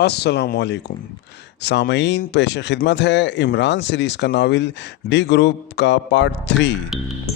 अस्सलामुअलैकुम सामईन, पेश खिदमत है इमरान सीरीज़ का नावल डी ग्रुप का पार्ट 3।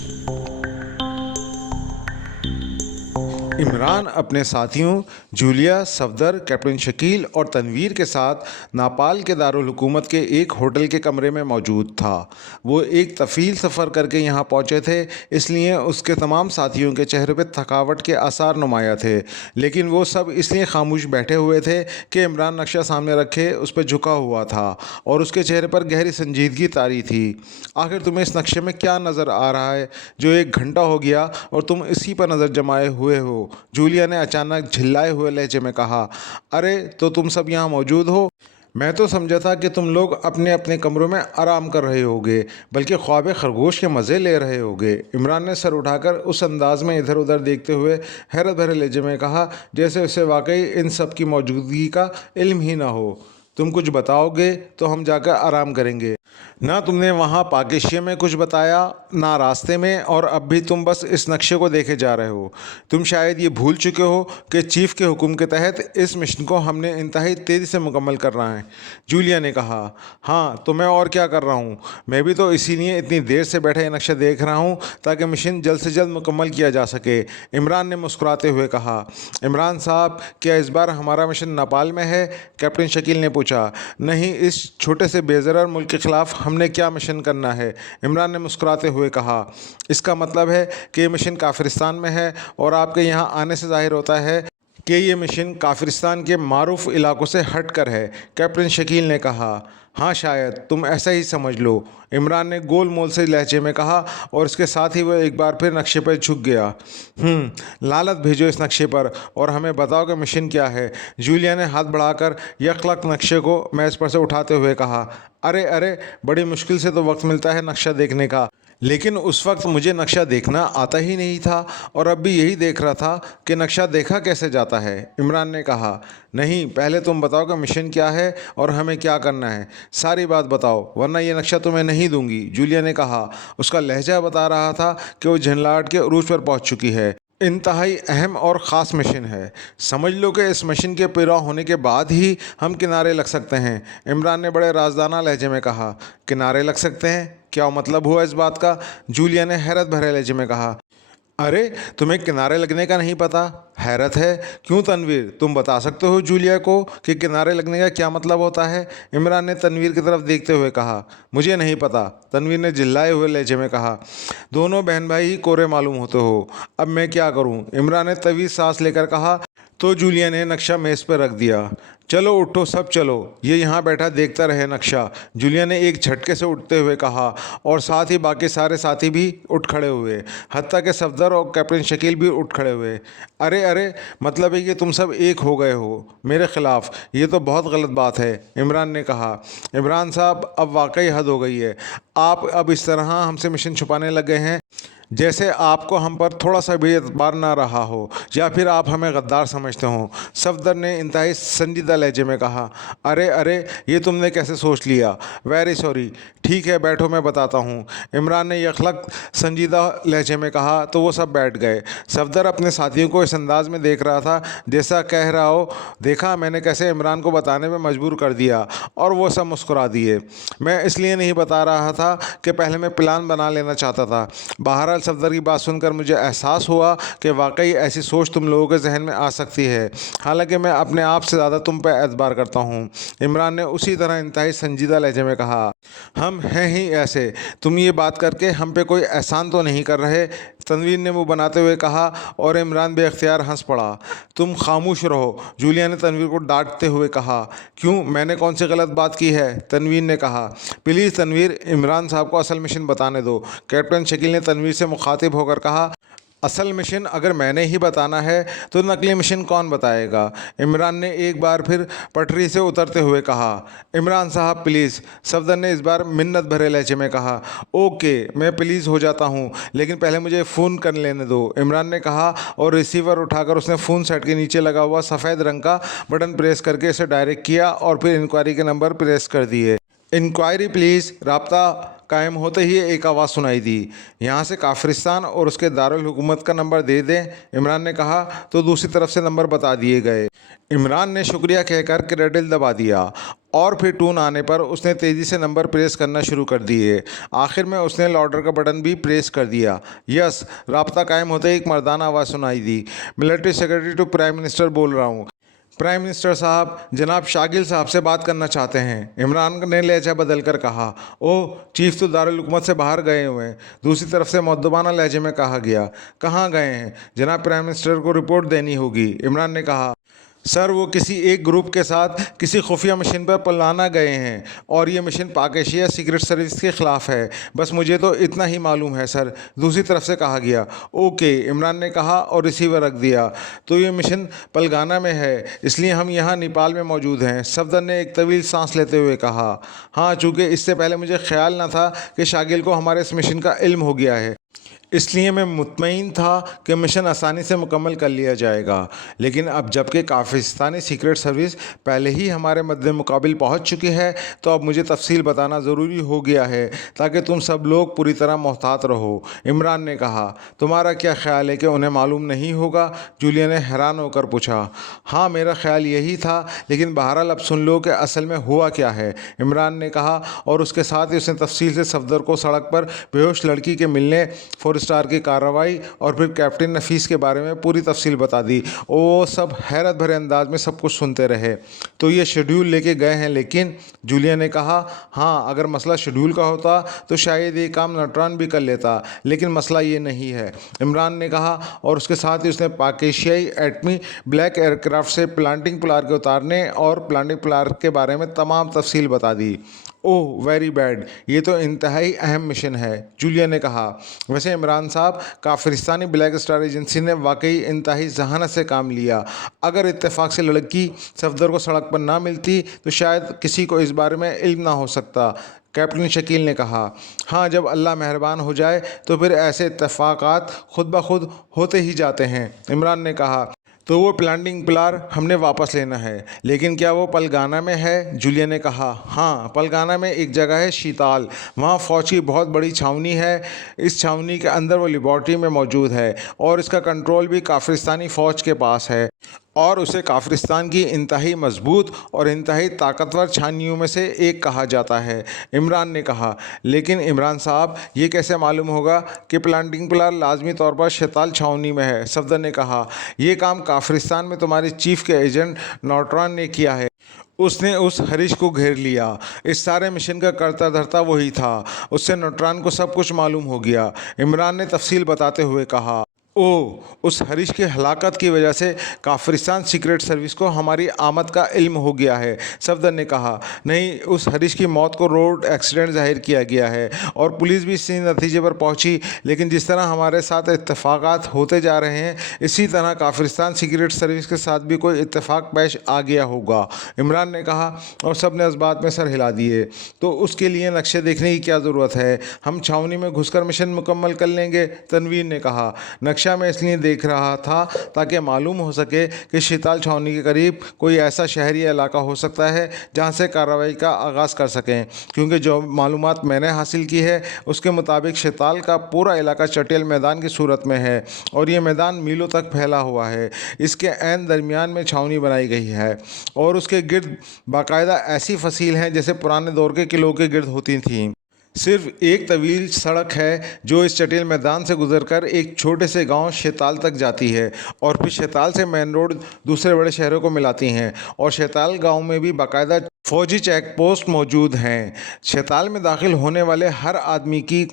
इमरान अपने साथियों जूलिया, सफदर, कैप्टन शकील और तनवीर के साथ नापाल के दारुल हुकूमत के एक होटल के कमरे में मौजूद था। वो एक तफ़ील सफ़र करके यहाँ पहुँचे थे, इसलिए उसके तमाम साथियों के चेहरे पर थकावट के आसार नुमाया थे। लेकिन वो सब इसलिए खामोश बैठे हुए थे कि इमरान नक्शा सामने रखे उस पर झुका हुआ था और उसके चेहरे पर गहरी संजीदगी तारी थी। आखिर तुम्हें इस नक्शे में क्या नज़र आ रहा है जो 1 घंटा हो गया और तुम इसी पर नज़र जमाए हुए हो? जूलिया ने अचानक झिल्लाए हुए लहजे में कहा। अरे तो तुम सब यहाँ मौजूद हो? मैं तो समझा था कि तुम लोग अपने अपने कमरों में आराम कर रहे होगे, बल्कि ख्वाब खरगोश के मज़े ले रहे होगे। इमरान ने सर उठाकर उस अंदाज में इधर उधर देखते हुए हैरत भरे लहजे में कहा जैसे उसे वाकई इन सब की मौजूदगी का इल्म ही ना हो। तुम कुछ बताओगे तो हम जाकर आराम करेंगे। ना तुमने वहाँ पाकिस्तान में कुछ बताया, ना रास्ते में, और अब भी तुम बस इस नक्शे को देखे जा रहे हो। तुम शायद ये भूल चुके हो कि चीफ के हुक्म के तहत इस मिशन को हमने इंतहाई तेज़ी से मुकम्मल करना है। जूलिया ने कहा। हाँ तो मैं और क्या कर रहा हूँ, मैं भी तो इसीलिए इतनी देर से बैठा ये नक्शा देख रहा हूँ ताकि मिशन जल्द से जल्द मुकम्मल किया जा सके। इमरान ने मुस्कुराते हुए कहा। इमरान साहब, क्या इस बार हमारा मिशन नेपाल में है? कैप्टन शकील ने पूछा। नहीं, इस छोटे से बेज़रर मुल्क के ख़िलाफ़ हमने क्या मिशन करना है? इमरान ने मुस्कुराते हुए कहा। इसका मतलब है कि ये मिशन काफिरिस्तान में है और आपके यहाँ आने से जाहिर होता है कि ये मिशन काफिरिस्तान के मारूफ इलाकों से हट कर है, कैप्टन शकील ने कहा। हाँ शायद तुम ऐसा ही समझ लो, इमरान ने गोल मोल से लहजे में कहा और इसके साथ ही वह एक बार फिर नक्शे पर झुक गया। लानत भेजो इस नक्शे पर और हमें बताओ कि मिशन क्या है। जूलिया ने हाथ बढ़ाकर यकलक नक्शे को मेज़ पर से उठाते हुए कहा। अरे अरे, बड़ी मुश्किल से तो वक्त मिलता है नक्शा देखने का, लेकिन उस वक्त मुझे नक्शा देखना आता ही नहीं था और अब भी यही देख रहा था कि नक्शा देखा कैसे जाता है। इमरान ने कहा। नहीं, पहले तुम बताओ कि मिशन क्या है और हमें क्या करना है। सारी बात बताओ वरना ये नक्शा तुम्हें नहीं दूंगी, जूलिया ने कहा। उसका लहजा बता रहा था कि वो झंझलाहट के उरूज पर पहुंच चुकी है। इंतहाई अहम और ख़ास मिशन है। समझ लो कि इस मिशन के पूरा होने के बाद ही हम किनारे लग सकते हैं, इमरान ने बड़े राजदाना लहजे में कहा। किनारे लग सकते हैं? क्या मतलब हुआ इस बात का? जूलिया ने हैरत भरे लहजे में कहा। अरे तुम्हें किनारे लगने का नहीं पता? हैरत है। क्यों तनवीर, तुम बता सकते हो जूलिया को कि किनारे लगने का क्या मतलब होता है? इमरान ने तनवीर की तरफ देखते हुए कहा। मुझे नहीं पता, तनवीर ने चिल्लाए हुए लहजे में कहा। दोनों बहन भाई ही कोरे मालूम होते हो, अब मैं क्या करूं? इमरान ने तवीज़ सांस लेकर कहा। तो जूलिया ने नक्शा मेज़ पर रख दिया। चलो उठो सब, चलो, ये यहाँ बैठा देखता रहे नक्शा, जूलिया ने एक झटके से उठते हुए कहा और साथ ही बाकी सारे साथी भी उठ खड़े हुए, हत्ता के सफदर और कैप्टन शकील भी उठ खड़े हुए। अरे अरे, मतलब है कि तुम सब एक हो गए हो मेरे ख़िलाफ़? ये तो बहुत गलत बात है, इमरान ने कहा। इमरान साहब, अब वाकई हद हो गई है। आप अब इस तरह हमसे मिशन छुपाने लग गए हैं जैसे आपको हम पर थोड़ा सा भी एतबार ना रहा हो या फिर आप हमें गद्दार समझते हो, सफदर ने इंतहाई संजीदा लहजे में कहा। अरे अरे, ये तुमने कैसे सोच लिया? Very sorry. ठीक है बैठो, मैं बताता हूँ, इमरान ने यखलक संजीदा लहजे में कहा। तो वो सब बैठ गए। सफदर अपने साथियों को इस अंदाज में देख रहा था जैसा कह रहा हो, देखा मैंने कैसे इमरान को बताने में मजबूर कर दिया, और वो सब मुस्कुरा दिए। मैं इसलिए नहीं बता रहा था कि पहले मैं प्लान बना लेना चाहता था। बहरहाल सफदर की बात सुनकर मुझे एहसास हुआ कि वाकई ऐसी सोच तुम लोगों के जहन में आ सकती है, हालांकि मैं अपने आप से ज़्यादा तुम पर एतबार करता हूँ, इमरान ने उसी तरह इंतहाई संजीदा लहजे में कहा। हम हैं ही ऐसे, तुम ये बात करके हम पे कोई एहसान तो नहीं कर रहे, तनवीर ने मुँह बनाते हुए कहा और इमरान बेख्तियार हंस पड़ा। तुम खामोश रहो, जूलिया ने तनवीर को डांटते हुए कहा। क्यों, मैंने कौन सी गलत बात की है? तनवीर ने कहा। प्लीज़ तनवीर, इमरान साहब को असल मिशन बताने दो, कैप्टन शकील ने तनवीर से मुखातिब होकर कहा। असल मिशन अगर मैंने ही बताना है तो नकली मिशन कौन बताएगा? इमरान ने एक बार फिर पटरी से उतरते हुए कहा। इमरान साहब प्लीज़, सफदर ने इस बार मिन्नत भरे लहजे में कहा। ओके, मैं प्लीज़ हो जाता हूँ, लेकिन पहले मुझे फ़ोन कर लेने दो, इमरान ने कहा और रिसीवर उठाकर उसने फ़ोन सेट के नीचे लगा हुआ सफ़ेद रंग का बटन प्रेस करके इसे डायरेक्ट किया और फिर इंक्वायरी के नंबर प्रेस कर दिए। इंक्वायरी प्लीज़, राब्ता कायम होते ही एक आवाज़ सुनाई दी, यहाँ से काफिरिस्तान और उसके दारुल हुकूमत का नंबर दे दें। इमरान ने कहा तो दूसरी तरफ से नंबर बता दिए गए। इमरान ने शुक्रिया कहकर क्रेडिल दबा दिया और फिर टून आने पर उसने तेज़ी से नंबर प्रेस करना शुरू कर दिए। आखिर में उसने लाउडर का बटन भी प्रेस कर दिया। यस, राब्ता कायम होते ही एक मर्दाना आवाज़ सुनाई दी, military secretary to prime minister बोल रहा हूँ। प्राइम मिनिस्टर साहब, जनाब शागिल साहब से बात करना चाहते हैं। इमरान ने लहजा बदल कर कहा। ओह, चीफ तो दारुल हुकूमत से बाहर गए हुए हैं। दूसरी तरफ से मुअद्दबाना लहजे में कहा गया। कहाँ गए हैं जनाब? प्राइम मिनिस्टर को रिपोर्ट देनी होगी। इमरान ने कहा, सर वो किसी एक ग्रुप के साथ किसी खुफिया मिशन पर पलाना गए हैं और ये मिशन पाक एशिया सीक्रेट सर्विस के ख़िलाफ़ है। बस मुझे तो इतना ही मालूम है सर। दूसरी तरफ से कहा गया। ओके, इमरान ने कहा और रिसीवर रख दिया। तो ये मिशन पलगाना में है, इसलिए हम यहाँ नेपाल में मौजूद हैं। सफदर ने एक तवील सांस लेते हुए कहा। हाँ, चूँकि इससे पहले मुझे ख्याल न था कि शागिल को हमारे इस मिशन का इल्म हो गया है, इसलिए मैं मुतमईन था कि मिशन आसानी से मुकम्मल कर लिया जाएगा। लेकिन अब जबकि काफिस्तानी सीक्रेट सर्विस पहले ही हमारे मद्दे मुकाबिल पहुँच चुकी है, तो अब मुझे तफसील बताना ज़रूरी हो गया है ताकि तुम सब लोग पूरी तरह मोहतात रहो। इमरान ने कहा, तुम्हारा क्या ख्याल है कि उन्हें मालूम नहीं होगा? जूलिया ने हैरान होकर पूछा। हाँ, मेरा ख्याल यही था, लेकिन बहरहाल अब सुन लो कि असल में हुआ क्या है, इमरान ने कहा और उसके साथ ही उसने तफसील से सफदर को सड़क पर बेहोश लड़की के मिलने, 4 स्टार की कार्रवाई और फिर कैप्टन नफीस के बारे में पूरी तफसील बता दी। वो सब हैरत भरे अंदाज में सब कुछ सुनते रहे। तो ये शेड्यूल लेके गए हैं, लेकिन जूलिया ने कहा, हाँ, अगर मसला शेड्यूल का होता तो शायद ये काम नटरान भी कर लेता, लेकिन मसला ये नहीं है, इमरान ने कहा और उसके साथ ही उसने पाक एशियाई एटमी ब्लैक एयरक्राफ्ट से प्लांटिंग पुलार के उतारने और प्लांटिंग पुलार के बारे में तमाम तफसील बता दी। ओह वेरी बैड, ये तो इंतहाई अहम मिशन है, जूलिया ने कहा। वैसे इमरान साहब, काफिरिस्तानी ब्लैक स्टार एजेंसी ने वाकई इंतहाई जहानत से काम लिया। अगर इत्तेफाक से लड़की सफदर को सड़क पर ना मिलती तो शायद किसी को इस बारे में इल्म ना हो सकता, कैप्टन शकील ने कहा। हाँ, जब अल्लाह मेहरबान हो जाए तो फिर ऐसे इत्तेफाकात खुद ब खुद होते ही जाते हैं, इमरान ने कहा। तो वो प्लांटिंग पिलार हमने वापस लेना है, लेकिन क्या वो पलगाना में है? जूलिया ने कहा। हाँ, पलगाना में एक जगह है शीताल, वहाँ फ़ौज की बहुत बड़ी छावनी है। इस छावनी के अंदर वो लेबॉर्ट्री में मौजूद है और इसका कंट्रोल भी काफिरिस्तानी फ़ौज के पास है और उसे काफिरिस्तान की इंतहाई मजबूत और इंतहाई ताकतवर छावनियों में से एक कहा जाता है, इमरान ने कहा। लेकिन इमरान साहब, ये कैसे मालूम होगा कि प्लांटिंग पिलार लाजमी तौर पर शैताल छावनी में है? सफदर ने कहा। ये काम काफिरिस्तान में तुम्हारे चीफ के एजेंट नॉट्रान ने किया है। उसने उस हरीश को घेर लिया। इस सारे मिशन का करता धरता वही था। उससे नॉट्रान को सब कुछ मालूम हो गया, इमरान ने तफसील बताते हुए कहा। ओह, उस हरीश की हलाकत की वजह से काफिरिस्तान सीक्रेट सर्विस को हमारी आमद का इल्म हो गया है, सफदर ने कहा। नहीं, उस हरीश की मौत को रोड एक्सीडेंट जाहिर किया गया है और पुलिस भी इसी नतीजे पर पहुंची। लेकिन जिस तरह हमारे साथ इत्तेफाकात होते जा रहे हैं, इसी तरह काफिरिस्तान सीक्रेट सर्विस के साथ भी कोई इत्तेफाक पेश आ गया होगा, इमरान ने कहा और सब ने इस बात में सर हिला दिए। तो उसके लिए नक्शे देखने की क्या ज़रूरत है? हम छावनी में घुसकर मिशन मुकम्मल कर लेंगे, तनवीर ने कहा। नक्शा मैं इसलिए देख रहा था ताकि मालूम हो सके कि शीताल छावनी के करीब कोई ऐसा शहरी इलाका हो सकता है जहां से कार्रवाई का आगाज़ कर सकें, क्योंकि जो मालूमात मैंने हासिल की है उसके मुताबिक शीताल का पूरा इलाका चटियल मैदान की सूरत में है और ये मैदान मीलों तक फैला हुआ है। इसके ऐन दरमियान में छावनी बनाई गई है और उसके गिर्द बाकायदा ऐसी फसील हैं जैसे पुराने दौर के किलों के गिर्द होती थीं। सिर्फ एक तवील सड़क है जो इस चटियल मैदान से गुजरकर एक छोटे से गांव शैताल तक जाती है और फिर शैताल से मेन रोड दूसरे बड़े शहरों को मिलाती हैं और शैताल गांव में भी बाकायदा फौजी चेक पोस्ट मौजूद हैं। शैताल में दाखिल होने वाले हर आदमी की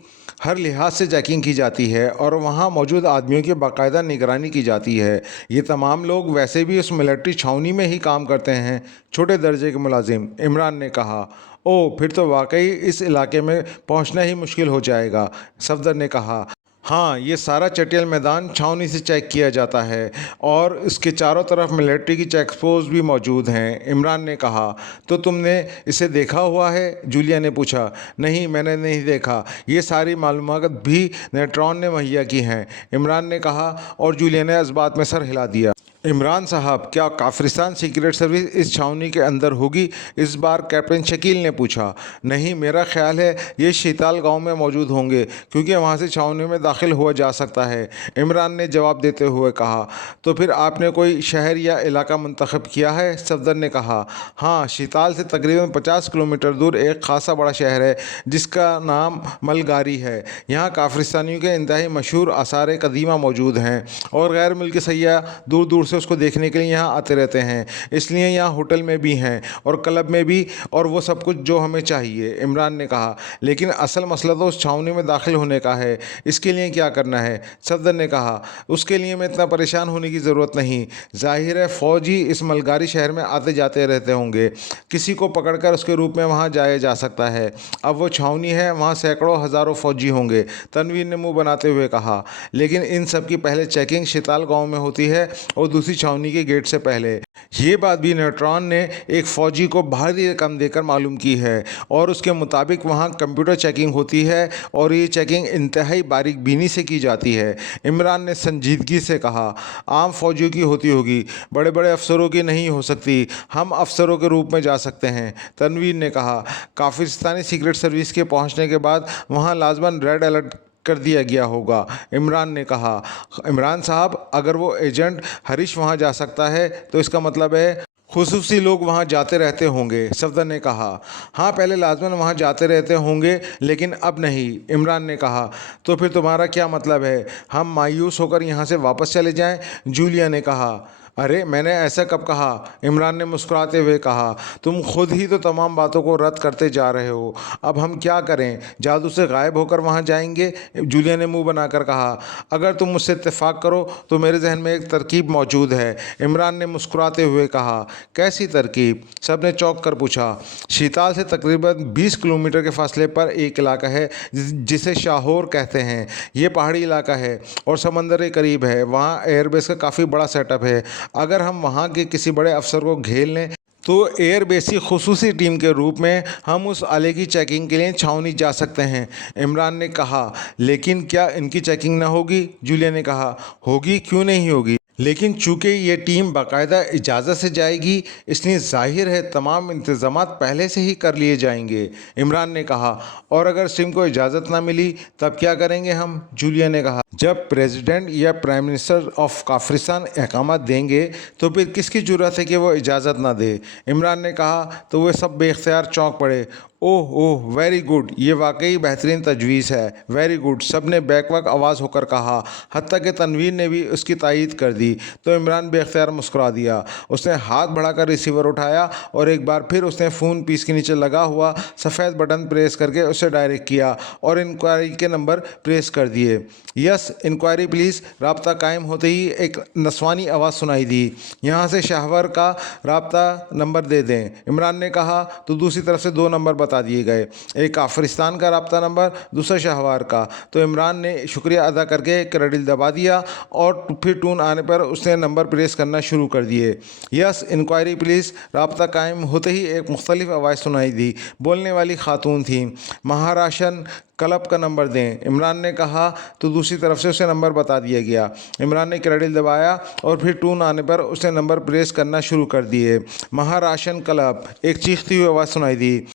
हर लिहाज से चेकिंग की जाती है और वहाँ मौजूद आदमियों की बाकायदा निगरानी की जाती है। ये तमाम लोग वैसे भी उस मिलिट्री छावनी में ही काम करते हैं, छोटे दर्जे के मुलाजिम, इमरान ने कहा। ओह, फिर तो वाकई इस इलाके में पहुंचना ही मुश्किल हो जाएगा, सफदर ने कहा। हाँ, ये सारा चटियल मैदान छावनी से चेक किया जाता है और इसके चारों तरफ मिलिट्री की चेक पोस्ट भी मौजूद हैं, इमरान ने कहा। तो तुमने इसे देखा हुआ है? जूलिया ने पूछा। नहीं, मैंने नहीं देखा। ये सारी मालूमात भी नेट्रॉन ने मुहैया की हैं, इमरान ने कहा और जूलिया ने इस बात में सर हिला दिया। इमरान साहब, क्या काफिरिस्तान सीक्रेट सर्विस इस छावनी के अंदर होगी? इस बार कैप्टन शकील ने पूछा। नहीं, मेरा ख्याल है ये शीताल गांव में मौजूद होंगे, क्योंकि वहां से छावनी में दाखिल हुआ जा सकता है, इमरान ने जवाब देते हुए कहा। तो फिर आपने कोई शहर या इलाका मुंतखब किया है? सफदर ने कहा। हाँ, शीताल से तकरीबन 50 किलोमीटर दूर एक खासा बड़ा शहर है जिसका नाम मलगारी है। यहाँ काफिरिस्तानियों के इंतहाई मशहूर आसार कदीमा मौजूद हैं और गैर मुल्की सयाह दूर दूर से उसको देखने के लिए यहाँ आते रहते हैं। इसलिए यहाँ होटल में भी हैं और क्लब में भी, और वो सब कुछ जो हमें चाहिए, इमरान ने कहा। लेकिन असल मसला तो उस छावनी में दाखिल होने का है। इसके लिए क्या करना है? सफदर ने कहा। उसके लिए में इतना परेशान होने की ज़रूरत नहीं। जाहिर है फ़ौजी इस मलगारी शहर में आते जाते रहते होंगे। किसी को पकड़कर उसके रूप में वहाँ जाया जा सकता है। अब वो छावनी है, वहाँ सैकड़ों हज़ारों फ़ौजी होंगे, तनवीर ने मुंह बनाते हुए कहा। लेकिन इन सब की पहले चेकिंग शिताल गांव में होती है और दूसरी छावनी के गेट से पहले। ये बात भी न्यूट्रॉन ने एक फ़ौजी को भारी रकम देकर मालूम की है और उसके मुताबिक वहाँ कंप्यूटर चेकिंग होती है और ये चेकिंग इंतहाई बारीक बीनी से की जाती है, इमरान ने संजीदगी से कहा। आम फ़ौजियों की होती होगी, बड़े बड़े अफसरों की नहीं हो सकती। हम अफसरों के रूप में जा सकते हैं, तनवीर ने कहा। काफिरिस्तानी सीक्रेट सर्विस के पहुंचने के बाद वहां लाजमन रेड अलर्ट कर दिया गया होगा, इमरान ने कहा। इमरान साहब, अगर वो एजेंट हरीश वहां जा सकता है तो इसका मतलब है खुसूसी लोग वहाँ जाते रहते होंगे, सफदर ने कहा। हाँ, पहले लाजमन वहाँ जाते रहते होंगे, लेकिन अब नहीं, इमरान ने कहा। तो फिर तुम्हारा क्या मतलब है? हम मायूस होकर यहाँ से वापस चले जाएं? जूलिया ने कहा। अरे, मैंने ऐसा कब कहा? इमरान ने मुस्कुराते हुए कहा। तुम खुद ही तो तमाम बातों को रद्द करते जा रहे हो। अब हम क्या करें? जादू से गायब होकर वहाँ जाएंगे? जूलिया ने मुंह बनाकर कहा। अगर तुम मुझसे इत्तेफाक करो तो मेरे जहन में एक तरकीब मौजूद है, इमरान ने मुस्कुराते हुए कहा। कैसी तरकीब? सब ने चौंक कर पूछा। शीताल से तकरीबन 20 किलोमीटर के फासले पर एक इलाका है जिसे शाहोर कहते हैं। ये पहाड़ी इलाका है और समंदर के करीब है। वहाँ एयरबेस का काफ़ी बड़ा सेटअप है। अगर हम वहाँ के किसी बड़े अफसर को घेर लें तो एयरबेस की खुसूसी टीम के रूप में हम उस आले की चेकिंग के लिए छावनी जा सकते हैं, इमरान ने कहा। लेकिन क्या इनकी चेकिंग ना होगी? जूलिया ने कहा। होगी, क्यों नहीं होगी, लेकिन चूंकि ये टीम बाकायदा इजाज़त से जाएगी, इसलिए जाहिर है तमाम इंतजाम पहले से ही कर लिए जाएंगे, इमरान ने कहा। और अगर इस टीम को इजाज़त ना मिली तब क्या करेंगे हम? जूलिया ने कहा। जब प्रेसिडेंट या प्राइम मिनिस्टर ऑफ काफिरिस्तान अहकाम देंगे तो फिर किसकी ज़रूरत है कि वो इजाज़त ना दे, इमरान ने कहा। तो वे सब बेख्तियार चौंक पड़े। ओह ओह, वेरी गुड, ये वाकई बेहतरीन तजवीज़ है, वेरी गुड, सब ने बैकवक आवाज़ होकर कहा। हत्ता कि तनवीर ने भी उसकी तायीद कर दी। तो इमरान बेख्तियार मुस्कुरा दिया। उसने हाथ बढ़ाकर रिसीवर उठाया और एक बार फिर उसने फ़ोन पीस के नीचे लगा हुआ सफ़ेद बटन प्रेस करके उसे डायरेक्ट किया और इंक्वायरी के नंबर प्रेस कर दिए। Yes, enquiry please. रब्ता कायम होते ही एक नस्वानी आवाज़ सुनाई दी। यहाँ से शाहवर का रब्ता नंबर दे दें, इमरान ने कहा। तो दूसरी तरफ से दो नंबर बता दिए गए, एक काफिरिस्तान का रब्ता नंबर, दूसरा शाहवार का। तो इमरान ने शुक्रिया अदा करके क्रडिल दबा दिया और फिर टून आने पर उसने नंबर प्रेस करना शुरू कर दिए। Yes, enquiry please. रब्ता कायम होते ही एक मुख्तलिफ आवाज़ सुनाई दी। बोलने वाली खातून थी। महाराशन क्लब का नंबर दें, इमरान ने कहा। तो दूसरी तरफ से उसे नंबर बता दिया गया। इमरान ने क्रडिल दबाया और फिर टून आने पर उसने नंबर प्रेस करना शुरू कर दिए। महाराशन क्लब, एक चीखती हुई आवाज़ सुनाई दी।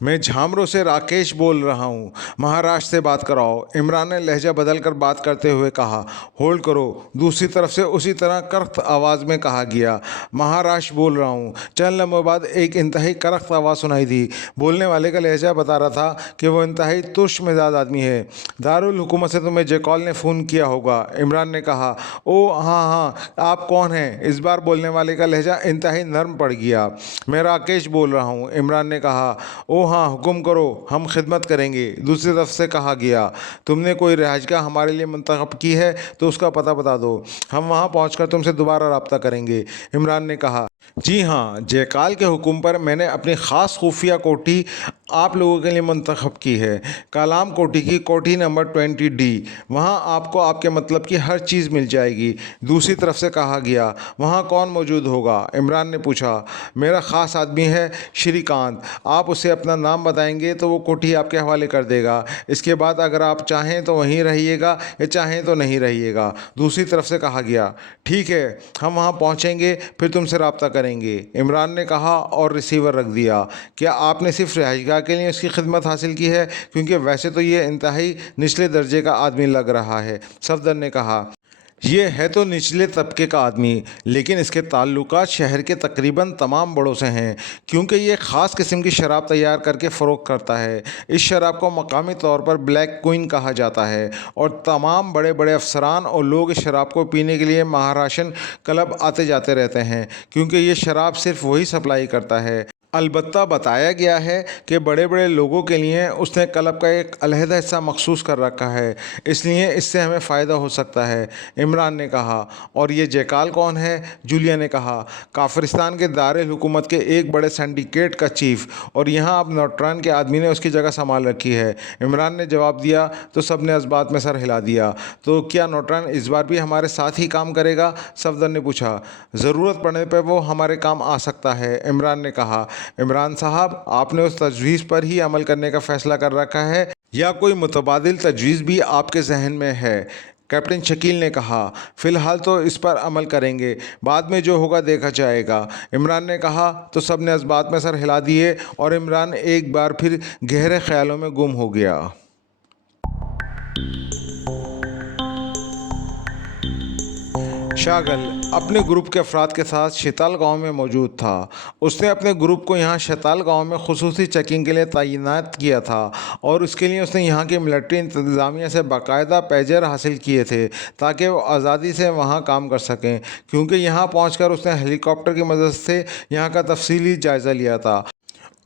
मैं झामरों से राकेश बोल रहा हूँ, महाराष्ट्र से बात कराओ, इमरान ने लहजा बदल कर बात करते हुए कहा। होल्ड करो, दूसरी तरफ से उसी तरह करख्त आवाज़ में कहा गया। महाराष्ट्र बोल रहा हूँ। चंद लम्हों बाद एक इंतहाई करख्त आवाज़ सुनाई दी। बोलने वाले का लहजा बता रहा था कि वो इंतहाई तुर्श मिजाज आदमी है। दारुल हुकूमत से तुम्हें जयकॉल ने फ़ोन किया होगा, इमरान ने कहा। ओ हाँ हाँ, आप कौन हैं? इस बार बोलने वाले का लहजा इंतहाई नर्म पड़ गया। मैं राकेश बोल रहा हूँ, इमरान ने कहा। ओ हाँ, हुक्म करो, हम खिदमत करेंगे, दूसरी तरफ से कहा गया। तुमने कोई रिहाइशगाह हमारे लिए मुंतखब की है तो उसका पता बता दो, हम वहाँ पहुँचकर तुमसे दोबारा रब्ता करेंगे, इमरान ने कहा। जी हाँ, जयकाल के हुक्म पर मैंने अपनी ख़ास खुफिया कोठी आप लोगों के लिए मंतखब की है। कलाम कोठी की कोठी नंबर 20D। वहाँ आपको आपके मतलब की हर चीज़ मिल जाएगी। दूसरी तरफ से कहा गया, वहाँ कौन मौजूद होगा? इमरान ने पूछा। मेरा ख़ास आदमी है श्रीकांत। आप उसे अपना नाम बताएंगे तो वो कोठी आपके हवाले कर देगा। इसके बाद अगर आप चाहें तो वहीं रहिएगा या चाहें तो नहीं रहिएगा। दूसरी तरफ से कहा गया, ठीक है, हम वहाँ पहुँचेंगे फिर तुमसे रब्ता करेंगे। इमरान ने कहा और रिसीवर रख दिया। क्या आपने सिर्फ रिहाइशगाह के लिए उसकी खिदमत हासिल की है? क्योंकि वैसे तो ये इंतहाई निचले दर्जे का आदमी लग रहा है। सफदर ने कहा, ये है तो निचले तबके का आदमी, लेकिन इसके ताल्लुकात शहर के तकरीबन तमाम बड़ों से हैं, क्योंकि ये ख़ास किस्म की शराब तैयार करके फ़रोख्त करता है। इस शराब को मकामी तौर पर ब्लैक क्वीन कहा जाता है और तमाम बड़े बड़े अफसरान और लोग इस शराब को पीने के लिए महाराशन क्लब आते जाते रहते हैं, क्योंकि ये शराब सिर्फ वही सप्लाई करता है। अलबत्ता बताया गया है कि बड़े बड़े लोगों के लिए उसने क्लब का एक अलहदा हिस्सा मखसूस कर रखा है, इसलिए इससे हमें फ़ायदा हो सकता है। इमरान ने कहा, और ये जयकाल कौन है? जूलिया ने कहा, काफिरिस्तान के दारुल हुकूमत के एक बड़े सिंडिकेट का चीफ, और यहाँ अब नौटरान के आदमी ने उसकी जगह संभाल रखी है। इमरान ने जवाब दिया तो सब ने इस बात में सर हिला दिया। तो क्या नौटरान इस बार भी हमारे साथ ही काम करेगा? सफदर ने पूछा। ज़रूरत पड़ने पर वो हमारे काम आ सकता है, इमरान ने कहा। इमरान साहब, आपने उस तजवीज़ पर ही अमल करने का फ़ैसला कर रखा है या कोई मुतबादिल तजवीज़ भी आपके जहन में है? कैप्टन शकील ने कहा, फ़िलहाल तो इस पर अमल करेंगे, बाद में जो होगा देखा जाएगा। इमरान ने कहा तो सब ने इस बात में सर हिला दिए और इमरान एक बार फिर गहरे ख्यालों में गुम हो गया। शागल अपने ग्रुप के अफराद के साथ शैताल गांव में मौजूद था। उसने अपने ग्रुप को यहाँ शैताल गांव में खुसूसी चेकिंग के लिए तैनात किया था और उसके लिए उसने यहाँ की मिलिट्री इंतज़ामिया से बाकायदा पेजर हासिल किए थे ताकि वो आज़ादी से वहाँ काम कर सकें, क्योंकि यहाँ पहुँचकर उसने हेलीकॉप्टर की मदद से यहाँ का तफसीली जायज़ा लिया था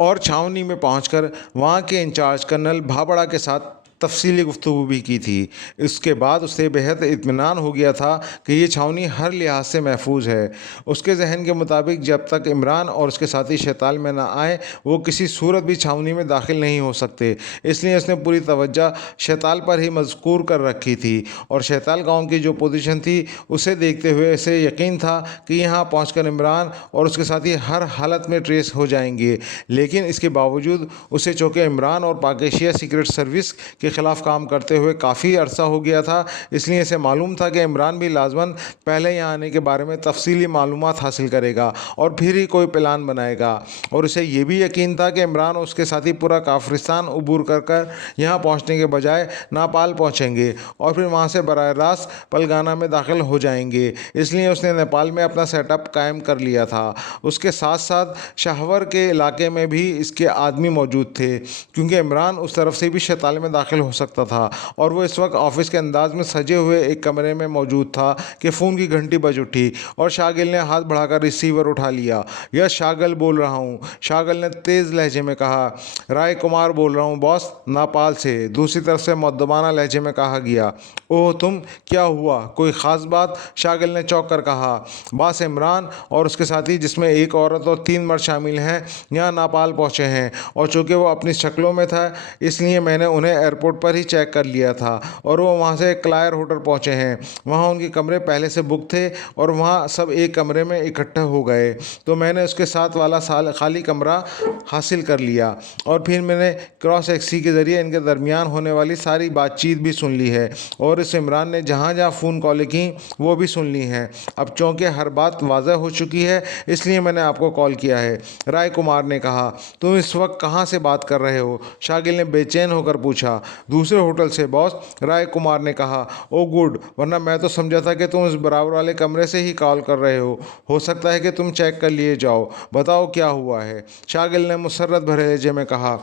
और छावनी में पहुंचकर वहां के इंचार्ज कर्नल भाबड़ा के साथ तफसीली गुफ्तगू भी की थी। इसके बाद उसे बेहद इत्मीनान हो गया था कि ये छावनी हर लिहाज से महफूज है। उसके जहन के मुताबिक जब तक इमरान और उसके साथी शैताल में ना आए वो किसी सूरत भी छावनी में दाखिल नहीं हो सकते, इसलिए उसने पूरी तवज्जो शैताल पर ही मज़कूर कर रखी थी और शैताल गाँव की जो पोजीशन थी उसे देखते हुए उसे यकीन था कि यहाँ पहुँच इमरान और उसके साथी हर हालत में ट्रेस हो जाएंगे। लेकिन इसके बावजूद उसे चूँकि इमरान और पाक एशिया सीक्रेट सर्विस के ख़िलाफ़ काम करते हुए काफ़ी अरसा हो गया था, इसलिए इसे मालूम था कि इमरान भी लाजमन पहले यहाँ आने के बारे में तफसीली मालूमात हासिल करेगा और फिर ही कोई प्लान बनाएगा। और उसे ये भी यकीन था कि इमरान और उसके साथी पूरा काफिरिस्तान अबूर कर कर यहाँ पहुँचने के बजाय नापाल पहुँचेंगे और फिर वहाँ से बराह रास्त पलगाना में दाखिल हो जाएंगे, इसलिए उसने नेपाल में अपना सेटअप कायम कर लिया था। उसके साथ साथ शाहवर के इलाके में भी इसके आदमी मौजूद थे, क्योंकि इमरान उस तरफ से भी शैताल में दाखिल हो सकता था और वो इस वक्त ऑफिस के अंदाज में सजे हुए एक कमरे में मौजूद था कि फ़ोन की घंटी बज उठी और शागिल ने हाथ बढ़ाकर रिसीवर उठा लिया। यह शागल बोल रहा हूँ, शागल ने तेज़ लहजे में कहा। राय कुमार बोल रहा हूँ बॉस, नापाल से, दूसरी तरफ से मुअद्दबाना लहजे में कहा गया। ओह तुम, क्या हुआ, कोई ख़ास बात? शागिल ने चौंक कर कहा। बॉस, इमरान और उसके साथी जिसमें एक औरत और 3 मर्द शामिल हैं यहाँ नापाल पहुँचे हैं और चूँकि वो अपनी शक्लों में था इसलिए मैंने उन्हें एयरपोर्ट पर ही चेक कर लिया था और वो वहाँ से क्लायर होटल पहुँचे हैं। वहाँ उनके कमरे पहले से बुक थे और वहाँ सब एक कमरे में इकट्ठे हो गए, तो मैंने उसके साथ वाला खाली कमरा हासिल कर लिया और फिर मैंने क्रॉस एक्सी के ज़रिए इनके दरमियान होने वाली सारी बातचीत भी सुन ली है और इस इमरान ने जहाँ जहाँ फ़ोन कॉलें की वो भी सुन ली हैं। अब चूँकि हर बात वाज़ह हो चुकी है इसलिए मैंने आपको कॉल किया है। राय कुमार ने कहा। तुम इस वक्त कहाँ से बात कर रहे हो? शागिल ने बेचैन होकर पूछा। दूसरे होटल से बॉस, राय कुमार ने कहा। ओ गुड, वरना मैं तो समझा था कि तुम इस बराबर वाले कमरे से ही कॉल कर रहे हो सकता है कि तुम चेक कर लिए जाओ। बताओ क्या हुआ है? शागिल ने मुसर्रत भरे लहजे में कहा।